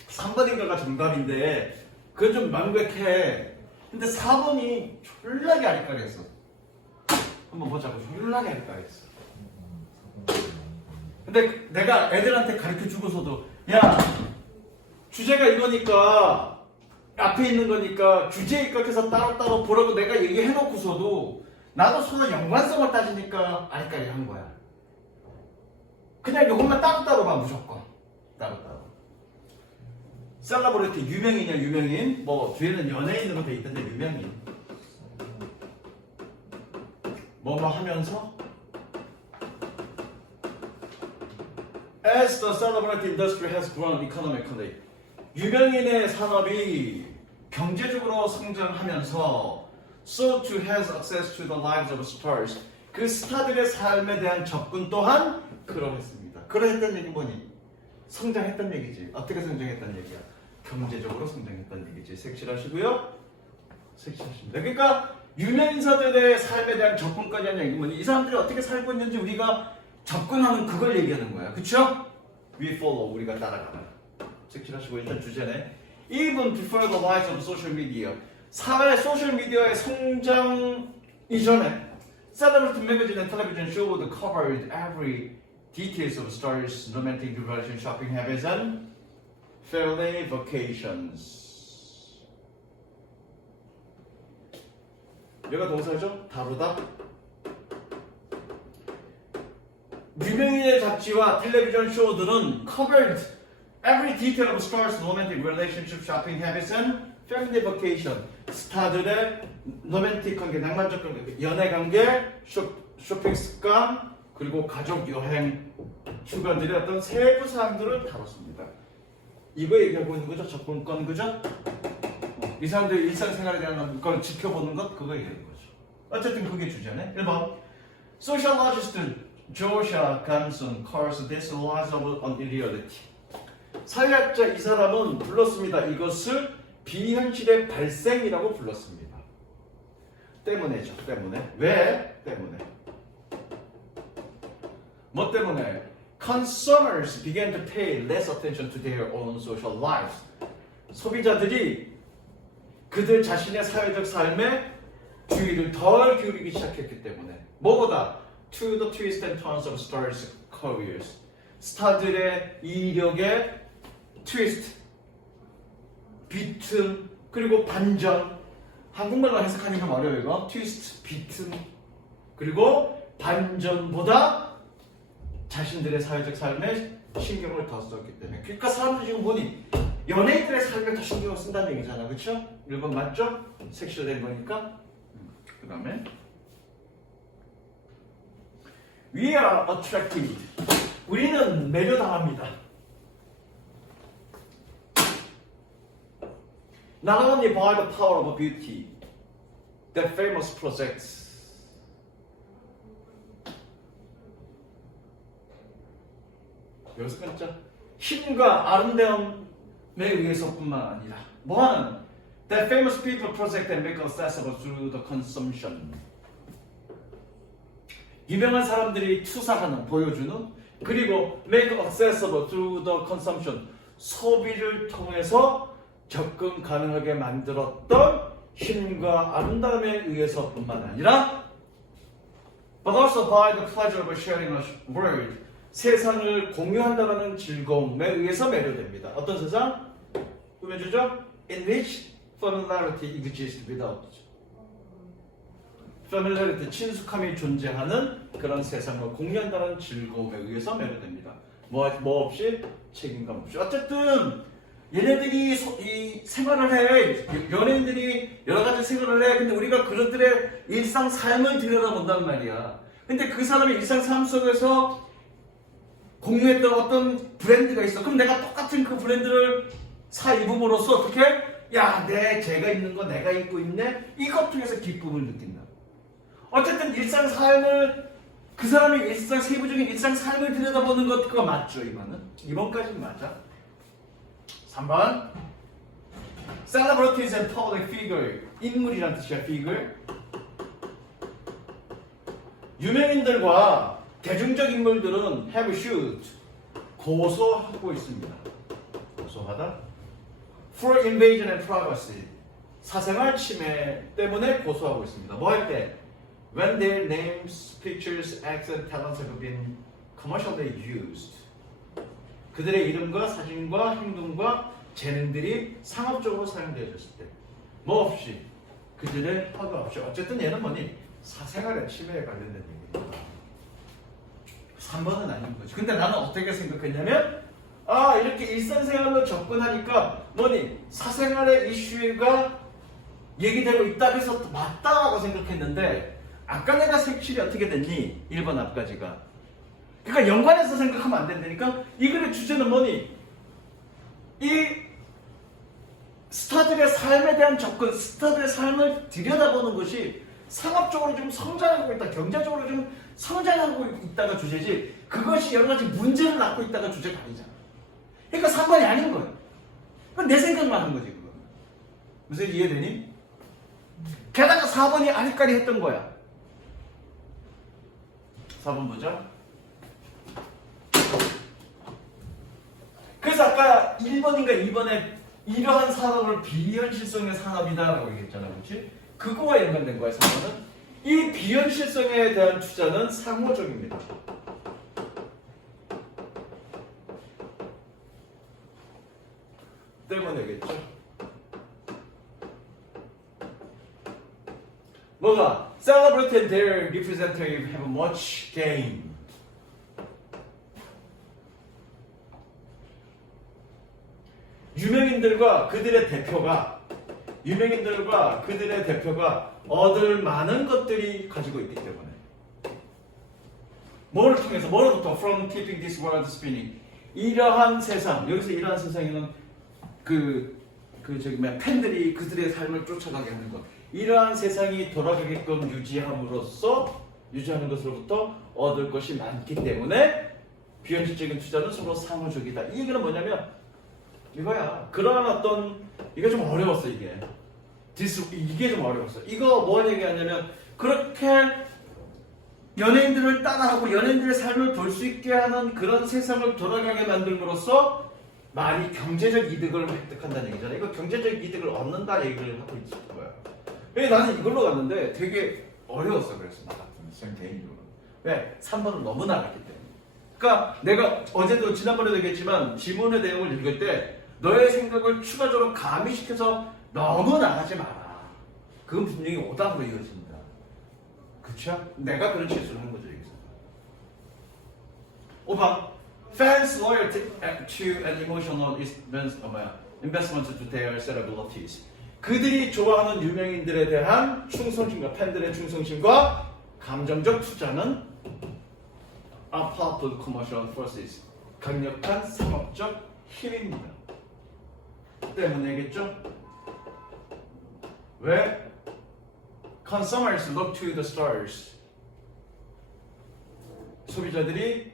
3번인가가 정답인데 그건 좀 명백해. 근데 4번이 졸라게 아리까리했어. 한번 보자고. 졸라게 아리까리했어. 근데 내가 애들한테 가르쳐 주고서도 야 주제가 이거니까 앞에 있는 거니까 주제에 입각해서 따로따로 보라고 내가 얘기해놓고서도 나도 서로 연관성을 따지니까 아리까리 한 거야. 그냥 이것만 따로따로 봐 무조건 따로따로. 셀러브리티 유명인이야 유명인. 뭐 뒤에는 연예인으로 돼 있던데 유명인. 뭐뭐 하면서 As the celebrity industry has grown economically, 유명인의 산업이 경제적으로 성장하면서 so to has access to the lives of stars, 그 스타들의 삶에 대한 접근 또한 그러했습니다. 그러했다는 얘기 뭐니? 성장했다는 얘기지. 어떻게 성장했다는 얘기야? 경제적으로 성장했다는 얘기지. 색칠하시고요. 색칠하십니다. 그러니까 유명인사들의 삶에 대한 접근까지 하는 얘기 뭐니? 이 사람들이 어떻게 살고 있는지 우리가 접근하는 그걸 얘기하는 거야. 그쵸? We follow. 우리가 따라가는. 색칠하시고 일단 주제네. Even before the rise of social media. 사회 소셜미디어의 성장 이전에 Celebrity magazine and television showed covered every details of stars' romantic relationship, shopping habits, and family vacations. 얘가 동사죠? 다루다. 유명인의 잡지와 텔레비전 쇼들은 covered every detail of stars' romantic relationship, shopping habits, and family vacation. 스타들의 로맨틱 관계, 낭만적 관계, 연애 관계, 쇼핑 습관, 그리고 가족 여행, 휴가들의 어떤 세부 사항들을 다뤘습니다. 이거 얘기하고 있는 거죠? 접근권, 그죠? 이 사람들의 일상생활에 대한 걸 지켜보는 것, 그거 얘기하는 거죠. 어쨌든 그게 주제네. 1번. Sociologist Joshua Ganson calls this loss of unreality. 사회학자 이 사람은 불렀습니다. 이것을 비현실의 발생이라고 불렀습니다. 때문에죠. 때문에. 왜? 때문에. 뭐 때문에? consumers began to pay less attention to their own social lives. 소비자들이 그들 자신의 사회적 삶에 주의를 덜 기울이기 시작했기 때문에 뭐보다 to the twists and turns of stars' careers. 스타들의 이력의 트위스트, 비틈, 그리고 반전. 한국말로 해석하기가 좀 어려워요. 이거 트위스트, 비틈, 그리고 반전보다 자신들의 사회적 삶에 신경을 더 썼기 때문에. 그러니까 사람들이 지금 보니 연예인들의 삶에 더 신경을 쓴다는 얘기잖아. 그렇죠? 1번 맞죠? 색칠된 거니까. 그 다음에 We are attracted. 우리는 매료당합니다. Not only by the power of beauty, that famous projects. 여기서 끊자. 힘과 아름다움에 의해서뿐만 아니라 뭐하는 that famous people project and make accessible through the consumption. 유명한 사람들이 투사하는, 보여주는, 그리고 make accessible through the consumption, 소비를 통해서 접근 가능하게 만들었던 힘과 아름다움에 의해서뿐만 아니라 but also by the pleasure of sharing a world, 세상을 공유한다는 즐거움에 의해서 매료됩니다. 어떤 세상? 보여주죠? In which familiarity exists without. familiarity, 친숙함이 존재하는 그런 세상을 공유한다는 즐거움에 의해서 매료됩니다. 뭐 없이? 책임감 없이. 어쨌든 얘네들이 이 생활을 해. 연예인들이 여러 가지 생활을 해. 근데 우리가 그들의 일상 삶을 들여다본단 말이야. 근데 그 사람의 일상 삶 속에서 공유했던 어떤 브랜드가 있어. 그럼 내가 똑같은 그 브랜드를 사 입음으로써 어떻게? 야, 제가 입는 거 내가 입고 있네? 이것 통해서 기쁨을 느낀다. 어쨌든 일상 삶을, 그 사람의 일상, 세부적인 일상 삶을 들여다보는 것, 그거 맞죠, 이거는? 2번까지는 맞아. 3번. Celebrities and public figure. 인물이란 뜻이야, figure. 유명인들과 대중적 인물들은 have sued. 고소하고 있습니다. 고소하다. For invasion and privacy. 사생활 침해 때문에 고소하고 있습니다. 뭐 할 때? When their names, pictures, acts, and talents have been commercially used. 그들의 이름과 사진과 행동과 재능들이 상업적으로 사용되어졌을 때. 뭐 없이? 그들의 허가 없이. 어쨌든 얘는 뭐니? 사생활의 침해에 관련된 얘기입니다. 3번은 아닌 거지. 근데 나는 어떻게 생각했냐면, 이렇게 일상생활로 접근하니까 뭐니? 사생활의 이슈가 얘기되고 있다 해서 맞다라고 생각했는데, 아까 내가 색칠이 어떻게 됐니? 1번 앞까지가. 그러니까 연관해서 생각하면 안 된다니까? 이 글의 주제는 뭐니? 이 스타들의 삶에 대한 접근, 스타들의 삶을 들여다보는 것이 상업적으로 좀 성장하고 있다, 경제적으로 좀 성장하고 있다가 주제지, 그것이 여러 가지 문제를 낳고 있다가 주제가 아니잖아. 그러니까 3번이 아닌 거야. 그건 내 생각만 한 거지, 그거. 무슨 이해되니? 게다가 4번이 아니까리 했던 거야. 4번 보자. 그래서 아까 1번인가 2번에 이러한 산업을 비현실성의 산업이다라고 얘기했잖아, 그렇지? 그거와 연관된 거야, 4번은. 이 비현실성에 대한 투자는 상호적입니다. 때문에겠죠. 뭐가? Celebrity and their representative have much gain. 유명인들과 그들의 대표가 얻을 많은 것들이 가지고 있기 때문에. 뭐를 통해서? 뭐로부터? From keeping this world spinning. 이러한 세상, 여기서 이러한 세상에는 팬들이 그들의 삶을 쫓아가게 하는 것. 이러한 세상이 돌아가게끔 유지하는 것으로부터 얻을 것이 많기 때문에 비현실적인 투자는 서로 상호적이다. 이 얘기는 뭐냐면 이거야. 그러한 어떤, 이게 좀 어려웠어, 이게. 이게 좀 어려웠어. 이거 뭐 얘기하냐면, 그렇게 연예인들을 따라하고 연예인들의 삶을 볼 수 있게 하는 그런 세상을 돌아가게 만들므로써 많이 경제적 이득을 획득한다는 얘기잖아요. 이거 경제적 이득을 얻는다는 얘기를 하고 있을 거야. 왜 나는 이걸로 갔는데 되게 어려웠어. 그래서 나 같은 생 개인적으로. 왜? 3번은 너무 나갔기 때문에. 그러니까 내가 어제도 지난번에도 얘기했지만 지문의 내용을 읽을 때 너의 생각을 추가적으로 가미시켜서 너무 나가지 마라. 그건 분명히 오답으로 이어진다. 그쵸? 내가 그런 실수를 한 거죠. 여기서. 5번 Fans loyal to an emotional investment to their celebrities. 그들이 좋아하는 유명인들에 대한 충성심과 팬들의 충성심과 감정적 투자는 a powerful commercial forces. 강력한 상업적 힘입니다. 때문에겠죠? 왜? Consumers look to the stars. 소비자들이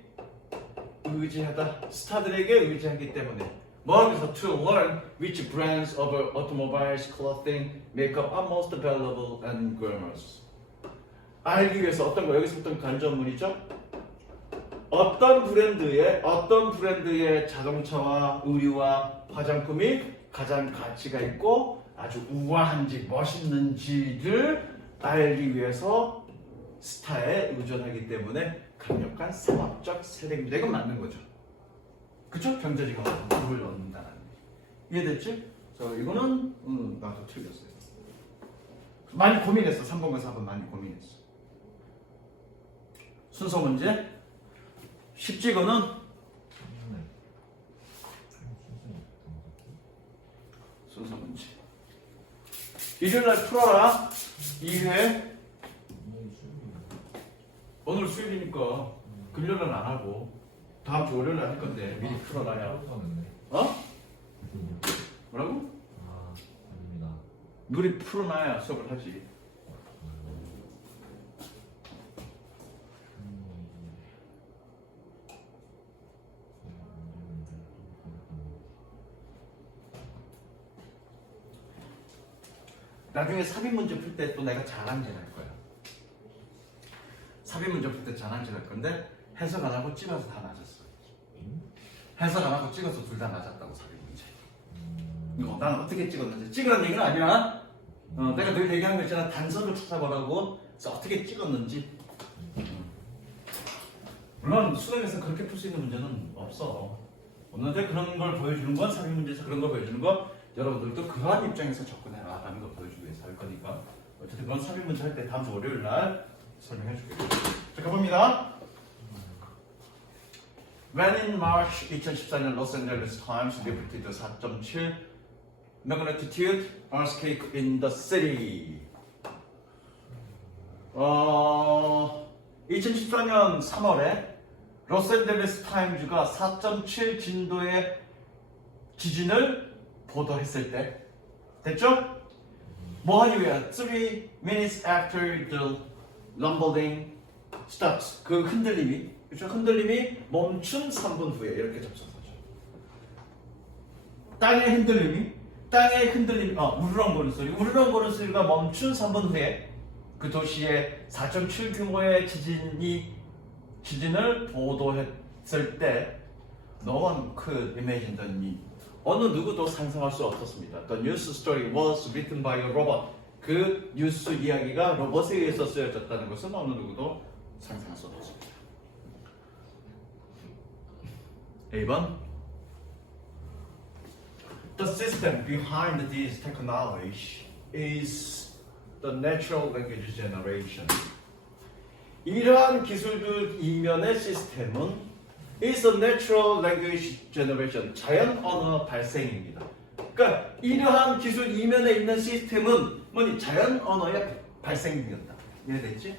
의지하다, 스타들에게 의지하기 때문에. 뭐 하면서 to learn which brands of automobiles, clothing, makeup are most valuable and glamorous. 알기 위해서 어떤 거 여기서부터 간접문이죠? 어떤 브랜드의 자동차와 의류와 화장품이 가장 가치가 있고 아주 우아한지 멋있는지를 알기 위해서 스타에 의존하기 때문에 강력한 상업적 세력입니다. 이건 맞는 거죠. 그쵸? 경제지가 누굴 넣는다는 이해됐지? 자, 이거는 나도 틀렸어요. 많이 고민했어. 3번과 4번 많이 고민했어. 순서 문제. 쉽지 이거는? 순서 문제. 일요일날 풀어라. 2회. 오늘 수요일이니까 금요일은 안 하고 다음 주 월요일날 할 건데 미리 풀어놔야. 어? 뭐라고? 아, 아닙니다. 미리 풀어놔야 수업을 하지. 나중에 삽입 문제 풀 때 또 내가 자랑질 할 거야. 삽입 문제 풀 때 자랑질 할 건데 해석 안 하고 찍어서 다 맞았어. 해석 안 하고 찍어서 둘 다 맞았다고 삽입 문제. 이거 난 어떻게 찍었는지 찍으라는 얘기는 아니야. 내가 늘 얘기하는 거 있잖아. 단서를 찾아보라고. 그래서 어떻게 찍었는지. 물론 수능에서 그렇게 풀 수 있는 문제는 없어. 없는데 그런 걸 보여주는 건 삽입 문제에서 그런 걸 보여주는 건 여러분들도 그러한 입장에서 접근해라라는 걸 보여주기 위해서 할 거니까 어쨌든 그런 삽입 문제 할 때 다음 주 월요일 날 설명해 주겠습니다. 자, 가봅니다. When in March 2014년 Los Angeles Times reported 4.7 magnitude earthquake in the city. 2014년 3월에 로스앤젤레스 타임즈가 4.7 진도의 지진을 보도했을 때 됐죠? 뭐 하기 위해 3 minutes after the rumbling stops. 그 흔들림이 그렇죠? 흔들림이 멈춘 3분 후에 이렇게 접속하죠. 땅의 흔들림이 우르렁거리는 소리가 멈춘 3분 후에 그 도시에 4.7 규모의 지진을 보도했을 때 no one could imagine the need. 어느 누구도 상상할 수 없었습니다. The news story was written by a robot. 그 뉴스 이야기가 로봇에 의해서 쓰여졌다는 것은 어느 누구도 상상할 수 없었습니다. A번 The system behind this technology is the natural language generation. 이러한 기술들 이면의 시스템은 is a natural language generation. 자연 언어 발생입니다. 그러니까 이러한 기술 이면에 있는 시스템은 뭐니? 자연 언어의 발생이었다. 이해됐지?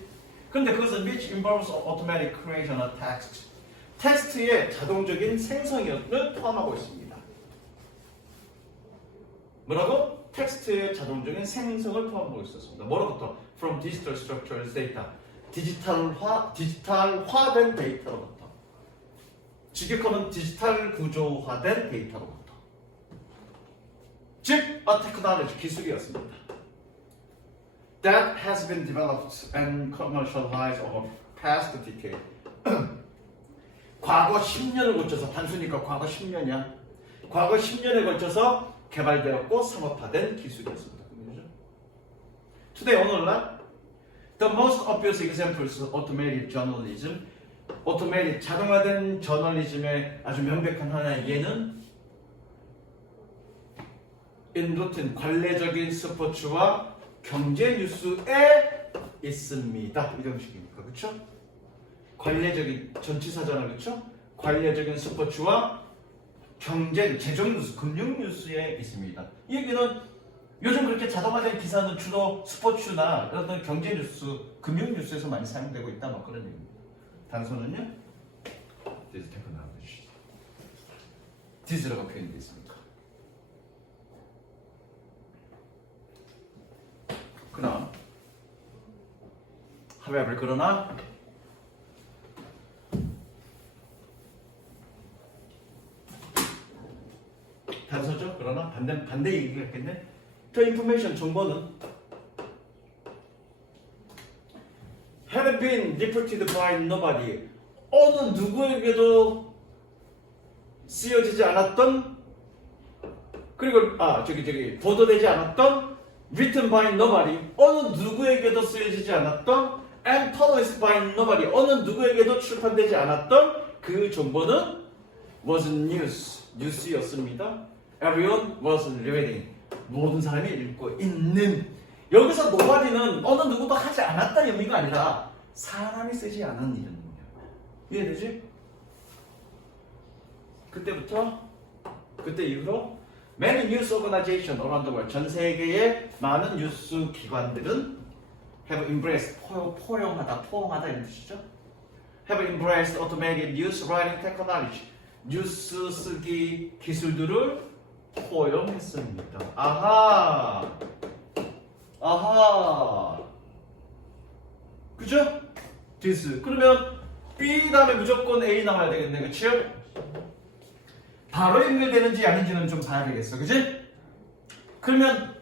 근데 그것은 which involves automatic creation of text. 텍스트의 자동적인 생성을 포함하고 있습니다. 뭐라고? 텍스트의 자동적인 생성을 포함하고 있었습니다. 뭐로부터? From digital structured data. 디지털화된 데이터로부터. 직역하면 디지털 구조화된 데이터로부터. 즉, a technology, 기술이었습니다. That has been developed and commercialized over past decade. 과거 10년을 거쳐서 단순히가 과거 10년이야. 과거 10년에 걸쳐서 개발되었고 상업화된 기술이었습니다. Today 오늘날 the most obvious examples of automated journalism, automated 자동화된 저널리즘의 아주 명백한 하나의 예는 in routine 관례적인 스포츠와 경제 뉴스에 있습니다. 이런 식이니까 그렇죠? 관례적인 전치사잖아 그렇죠? 관례적인 스포츠와 경제 재정 뉴스, 금융 뉴스에 있습니다. 이 얘기는 요즘 그렇게 자동화된 기사는 주로 스포츠나 어떤 경제 뉴스, 금융 뉴스에서 많이 사용되고 있다 뭐 그런 얘기입니다. 단서는요? This technology. This라고 표현되어 있습니까? However, 그러나 단서죠? 그러나 반대 얘기가 있겠네. The information 정보는 had been reported by nobody. 어느 누구에게도 쓰여지지 않았던 그리고 보도되지 않았던 written by nobody. 어느 누구에게도 쓰여지지 않았던 and published by nobody. 어느 누구에게도 출판되지 않았던 그 정보는 was 뉴스였습니다. Everyone was reading. 모든 사람이 읽고 있는. 여기서 nobody는 어느 누구도 하지 않았다는 의미가 아니라 사람이 쓰지 않은 이런 의미야. 이해되지? 그때 이후로 many news organizations around the world, 전 세계의 많은 뉴스 기관들은 have embraced, 포용하다 이런 뜻이죠. have embraced automated news writing technology, 뉴스 쓰기 기술들을 포용했습니다. 아하. 그죠? this. 그러면 B 다음에 무조건 A 나와야 되겠네, 그치? 바로 연결되는지 아닌지는 좀 봐야 되겠어, 그치? 그러면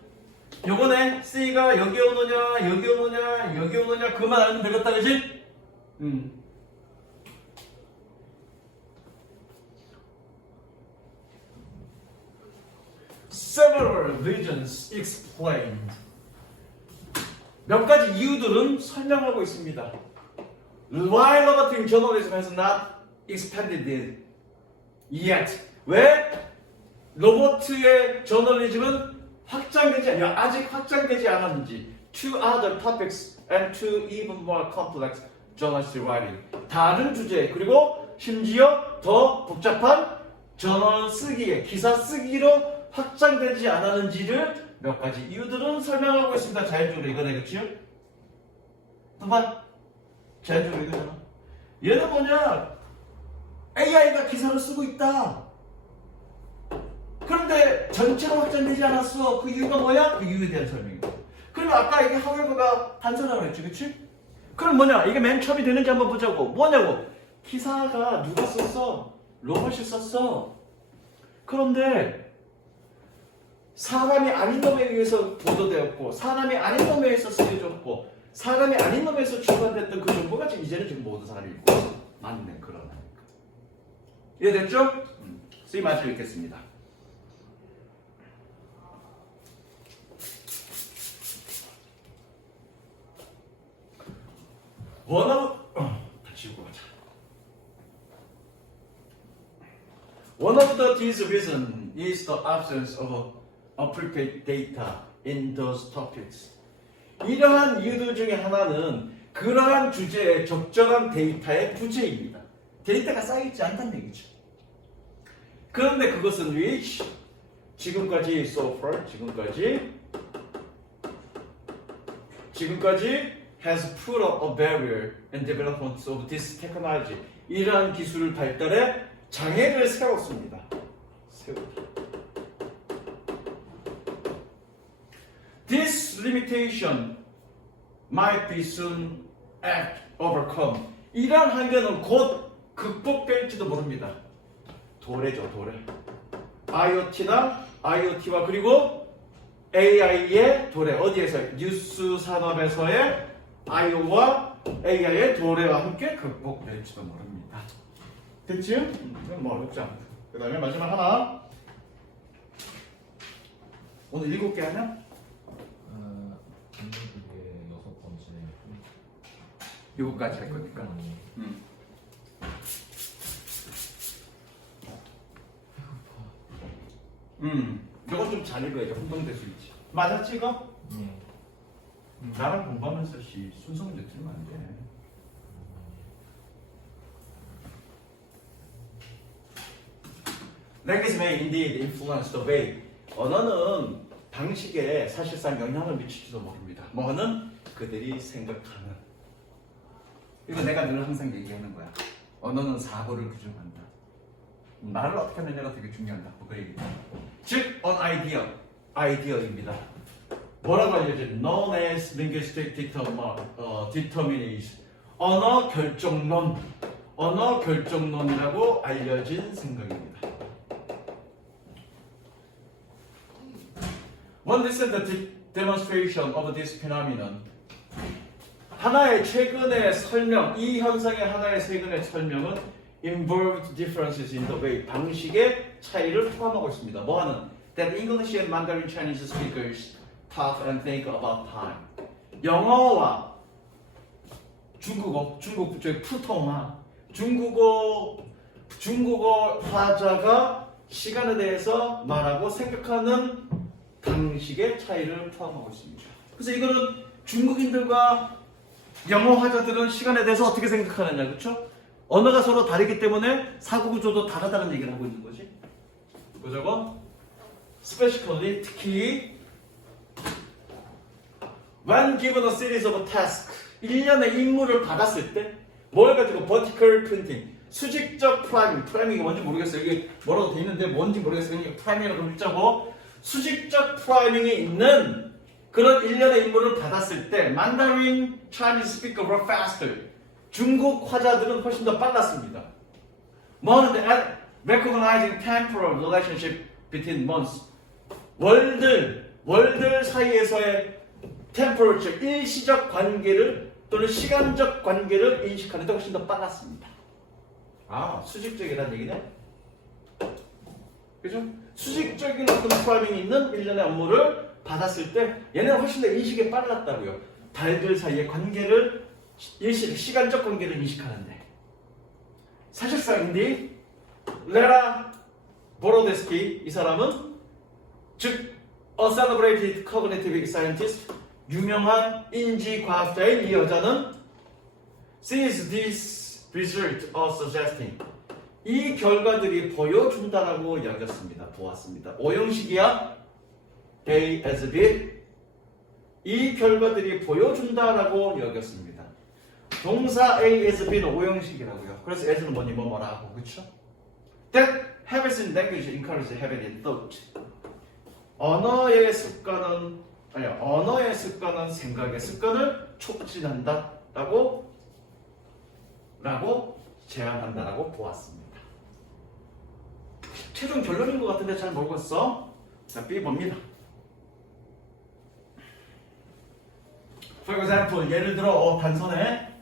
요번에 C가 여기 오느냐 그만 알면 되겠다, 그치? Several reasons explained. 몇 가지 이유들은 설명하고 있습니다. Why robotic journalism has not expanded yet? 왜 로봇의 저널리즘은 아직 확장되지 않았는지. To other topics and to even more complex journalistic writing. 다른 주제 그리고 심지어 더 복잡한 저널 쓰기에 기사 쓰기로 확장되지 않았는지를 몇 가지 이유들은 설명하고 있습니다. 자연적으로 이거네, 그치요? 또 봐. 자연적으로 이거잖아. 얘는 뭐냐? AI가 기사를 쓰고 있다. 그런데 전체로 확장되지 않았어. 그 이유가 뭐야? 그 이유에 대한 설명이다. 그러면 아까 이게 however가 단서라고 했지, 그치? 그럼 뭐냐? 이게 맨 처음이 되는지 한번 보자고. 뭐냐고? 기사가 누가 썼어? 로봇이 썼어. 그런데 사람이 아닌 놈에 의해서 보도되었고 사람이 아닌 놈에 의해서 쓰여졌고 사람이 아닌 놈에 의해서 출판됐던 그 정보가 이제는 모든 사람이 읽고 있어. 맞네, 그러나니까. 이해됐죠? C 마저 읽겠습니다. One of these reasons is the absence of appropriate data in those topics. 이러한 이유들 중에 하나는 그러한 주제에 적절한 데이터의 부재입니다. 데이터가 쌓여있지 않다는 얘기죠. 그런데 그것은 which 지금까지 so far 지금까지 has put up a barrier in development of this technology. 이러한 기술 발달에 장애를 세웠습니다. This limitation might be soon overcome. 이러한 한계는 곧 극복될지도 모릅니다. 도래죠, 도래. IoT와 그리고 AI의 도래. 어디에서? 뉴스 산업에서의 IO와 AI의 도래와 함께 극복될지도 모릅니다. 됐지? 이건 뭐 어렵지 않고. 그 다음에 마지막 하나. 오늘 7개 하냐? 그게 6번째. 7가지 할 거니까. 이건 좀 잘 읽어야지. 혼동될 수 있지. 맞았지, 이거? 네. 나랑 공부하면서 순서 문제 틀리면 안 돼. Language may indeed influence the way. 언어는 방식에 사실상 영향을 미칠지도 모릅니다. 뭐는 그들이 생각하는. 이거 내가 늘 항상 얘기하는 거야. 언어는 사고를 규정한다. 말을 어떻게 하느냐가 되게 중요하다. 그 얘기. 즉, an idea, 아이디어입니다. 뭐라고 알려져? Known as linguistic determinism. 언어 결정론. 언어 결정론이라고 알려진 생각입니다. One recent demonstration of this phenomenon. 하나의 최근의 설명, 이 현상의 하나의 최근의 설명은 involved differences in the way, 방식의 차이를 포함하고 있습니다. 뭐하는? That English and Mandarin Chinese speakers talk and think about time. 영어와 중국어, 중국 저기 푸통화, 중국어 화자가 시간에 대해서 말하고 생각하는 방식의 차이를 포함하고 있습니다. 그래서 이거는 중국인들과 영어 화자들은 시간에 대해서 어떻게 생각하느냐, 그렇죠? 언어가 서로 다르기 때문에 사고구조도 다르다는 얘기를 하고 있는 거지. 보자고. Specifically, 특히 when given a series of tasks, 일련의 임무를 받았을 때 뭘 가지고 vertical printing, 수직적 프라이밍이 뭔지 모르겠어요. 이게 뭐라고 돼 있는데 뭔지 모르겠어요. 이게 프라이밍이라고 읽자고. 수직적 프라이밍이 있는 그런 일련의 임무를 받았을 때 Mandarin Chinese speaker were faster. 중국 화자들은 훨씬 더 빨랐습니다. 뭐 하는데? At recognizing temporal relationship between months. 월들 사이에서의 temporal, 즉 일시적 관계를 또는 시간적 관계를 인식하는 데 훨씬 더 빨랐습니다. 아, 수직적이라는 얘기네. 그죠? 수직적인 어떤 프라이밍이 있는 일련의 업무를 받았을 때 얘네는 훨씬 더 인식이 빨랐다고요. 달들 사이의 관계를 시간적 관계를 인식하는데 사실상 인디 레라 보로데스키 이 사람은 즉 a celebrated cognitive scientist 유명한 인지과학자인 이 여자는 sees this result as suggesting 이 결과들이 보여준다라고 여겼습니다. 보았습니다. 오형식이야. A as B. 이 결과들이 보여준다라고 여겼습니다. 동사 A as B는 오형식이라고요. 그래서 as는 뭐니 뭐라 하고 그렇죠? That habits in language encourage habit in thought. 언어의 습관은 생각의 습관을 촉진한다라고 제안한다라고 보았습니다. 최종 결론인 것 같은데 잘 모르겠어. 자, B 봅니다. For example, 예를 들어 단선에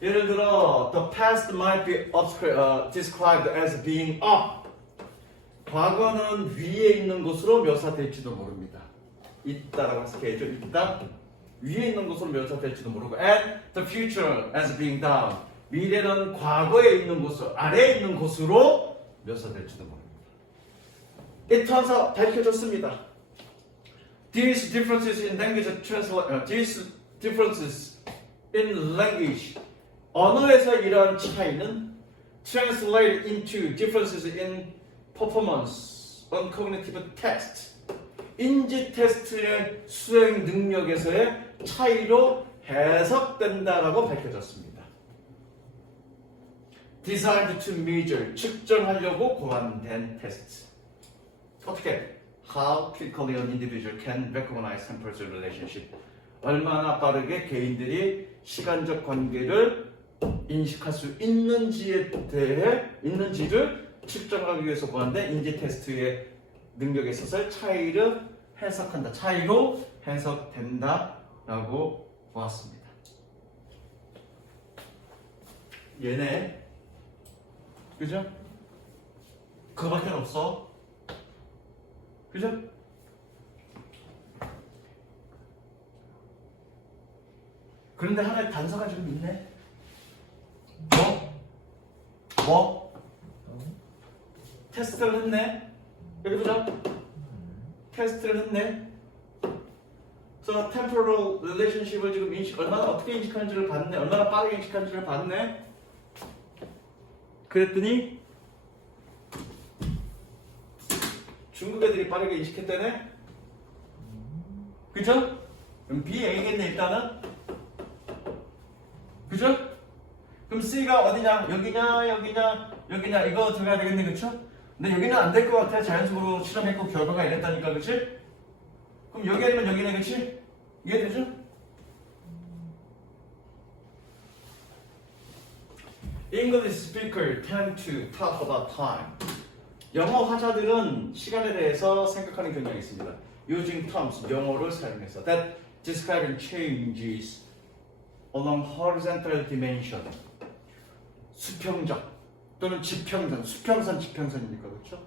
예를 들어 the past might be described as being up. 과거는 위에 있는 것으로 묘사될지도 모릅니다. 있다라고 해석해야죠. 있다. 위에 있는 것으로 묘사될지도 모르고 and the future as being down. 미래는 과거에 있는 곳, 아래에 있는 곳으로 묘사될지도 모릅니다. It turns out 밝혀졌습니다. These differences in language, 언어에서 이러한 차이는 translate into differences in performance on cognitive tests. 인지 테스트의 수행 능력에서의 차이로 해석된다라고 밝혀졌습니다. Designed to measure, 측정하려고 고안된 테스트. 어떻게? How quickly an individual can recognize temporal relationship. 얼마나 빠르게 개인들이 시간적 관계를 인식할 수 있는지를 측정하기 위해서 고안된 인지 테스트의 능력에 있어서 차이로 해석된다라고 왔습니다. 얘네 그죠? 그거밖에 없어. 그죠? 그런데 하나의 단서가 지금 있네. 뭐? 테스트를 했네. 여기 보자. 테스트를 했네. 그래서 temporal relationship을 지금 얼마나 어떻게 인식하는지를 봤네. 얼마나 빠르게 인식하는지를 봤네. 그랬더니 중국 애들이 빠르게 인식했다네. 그죠? 그럼 B, A겠네 일단은. 그죠? 그럼 C가 어디냐? 여기냐? 이거 들어가야 되겠네, 그쵸? 근데 여기는 안 될 것 같아. 자연적으로 실험했고 결과가 이랬다니까, 그치? 그럼 여기 아니면 여기네, 그치? 이해되죠? English speaker tend to talk about time. 영어 화자들은 시간에 대해서 생각하는 경향이 있습니다. Using terms, 영어를 사용해서 that describing changes along horizontal dimension. 수평적 또는 지평선, 수평선, 지평선이니까 그렇죠?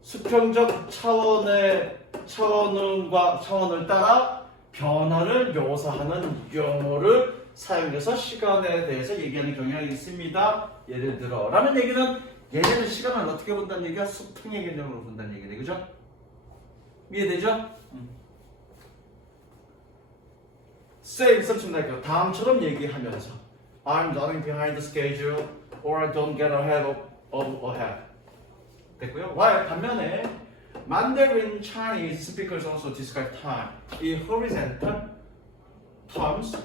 수평적 차원을 따라 변화를 묘사하는 용어를 사용해서 시간에 대해서 얘기하는 경향이 있습니다. 예를 들어 라는 얘기는 얘네는 시간을 어떻게 본다는 얘기가 수평의 개념으로 본다는 얘기네, 그죠? 이해되죠? Say something like 다음처럼 얘기하면서 I'm running behind the schedule or I don't get ahead of ahead. 됐고요. While 반면에 Mandarin Chinese speakers also describe time in horizontal terms.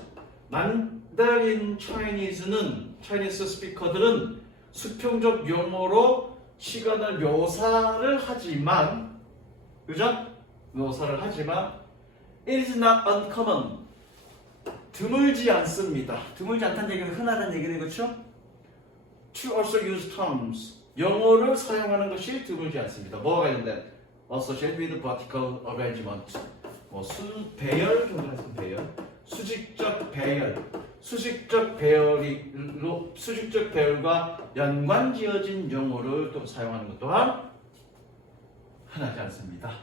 Mandarin Chinese 스피커들은 수평적 용어로 시간을 묘사를 하지만, 그죠? 묘사를 하지만 it is not uncommon. 드물지 않습니다. 드물지 않다는 얘기는 흔하다는 얘기네, 그렇죠? To also use terms. 영어를 사용하는 것이 드물지 않습니다. 뭐가 관련된? Associated with vertical arrangement. 배열, 경전에서 배열. 수직적 배열과 연관지어진 용어를 또 사용하는 것 또한 흔하지 않습니다.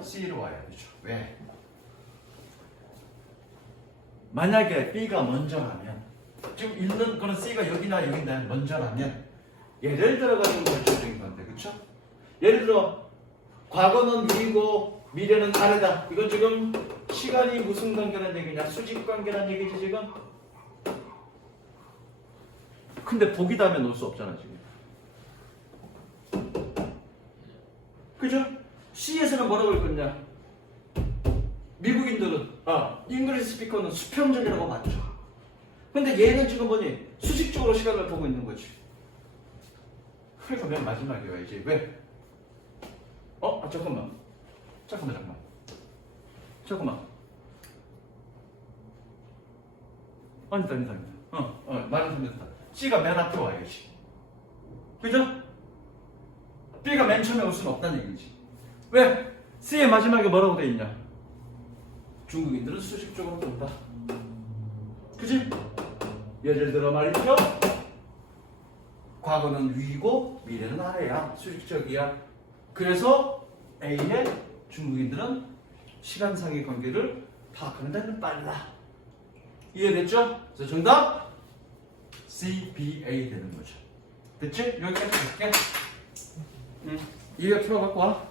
C로 와야 되죠. 왜? 만약에 B가 먼저라면, 지금 있는 거는 C가 여기나 여기나 먼저라면, 예를 들어가지고 결정적인 건데, 그쵸? 예를 들어, 과거는 위고 미래는 아래다. 이건 지금 시간이 무슨 관계란 얘기냐? 수직 관계란 얘기지, 지금? 근데 보기 다음에 놓을 수 없잖아, 지금. 그죠? C에서는 뭐라고 할 거냐? 미국인들은 잉글리시 스피커는 수평적이라고 봤죠. 근데 얘는 지금 뭐니? 수직적으로 시간을 보고 있는 거지. 그러니까 맨 마지막에 와야지. 왜? 잠깐만. 아니다. 말은 틀렸다. C가 맨 앞에 와야지. 그죠? B가 맨 처음에 올 수는 없다는 얘기지. 왜? C의 마지막에 뭐라고 돼 있냐? 중국인들은 수직적으로 본다. 그치? 예를 들어 말이죠. 과거는 위고 미래는 아래야. 수직적이야. 그래서 A의 중국인들은 시간상의 관계를 파악하는 데는 빨라. 이해됐죠? 그래서 정답 C, B, A 되는 거죠. 됐지? 여기까지 볼게. 이거 풀어갖고 와.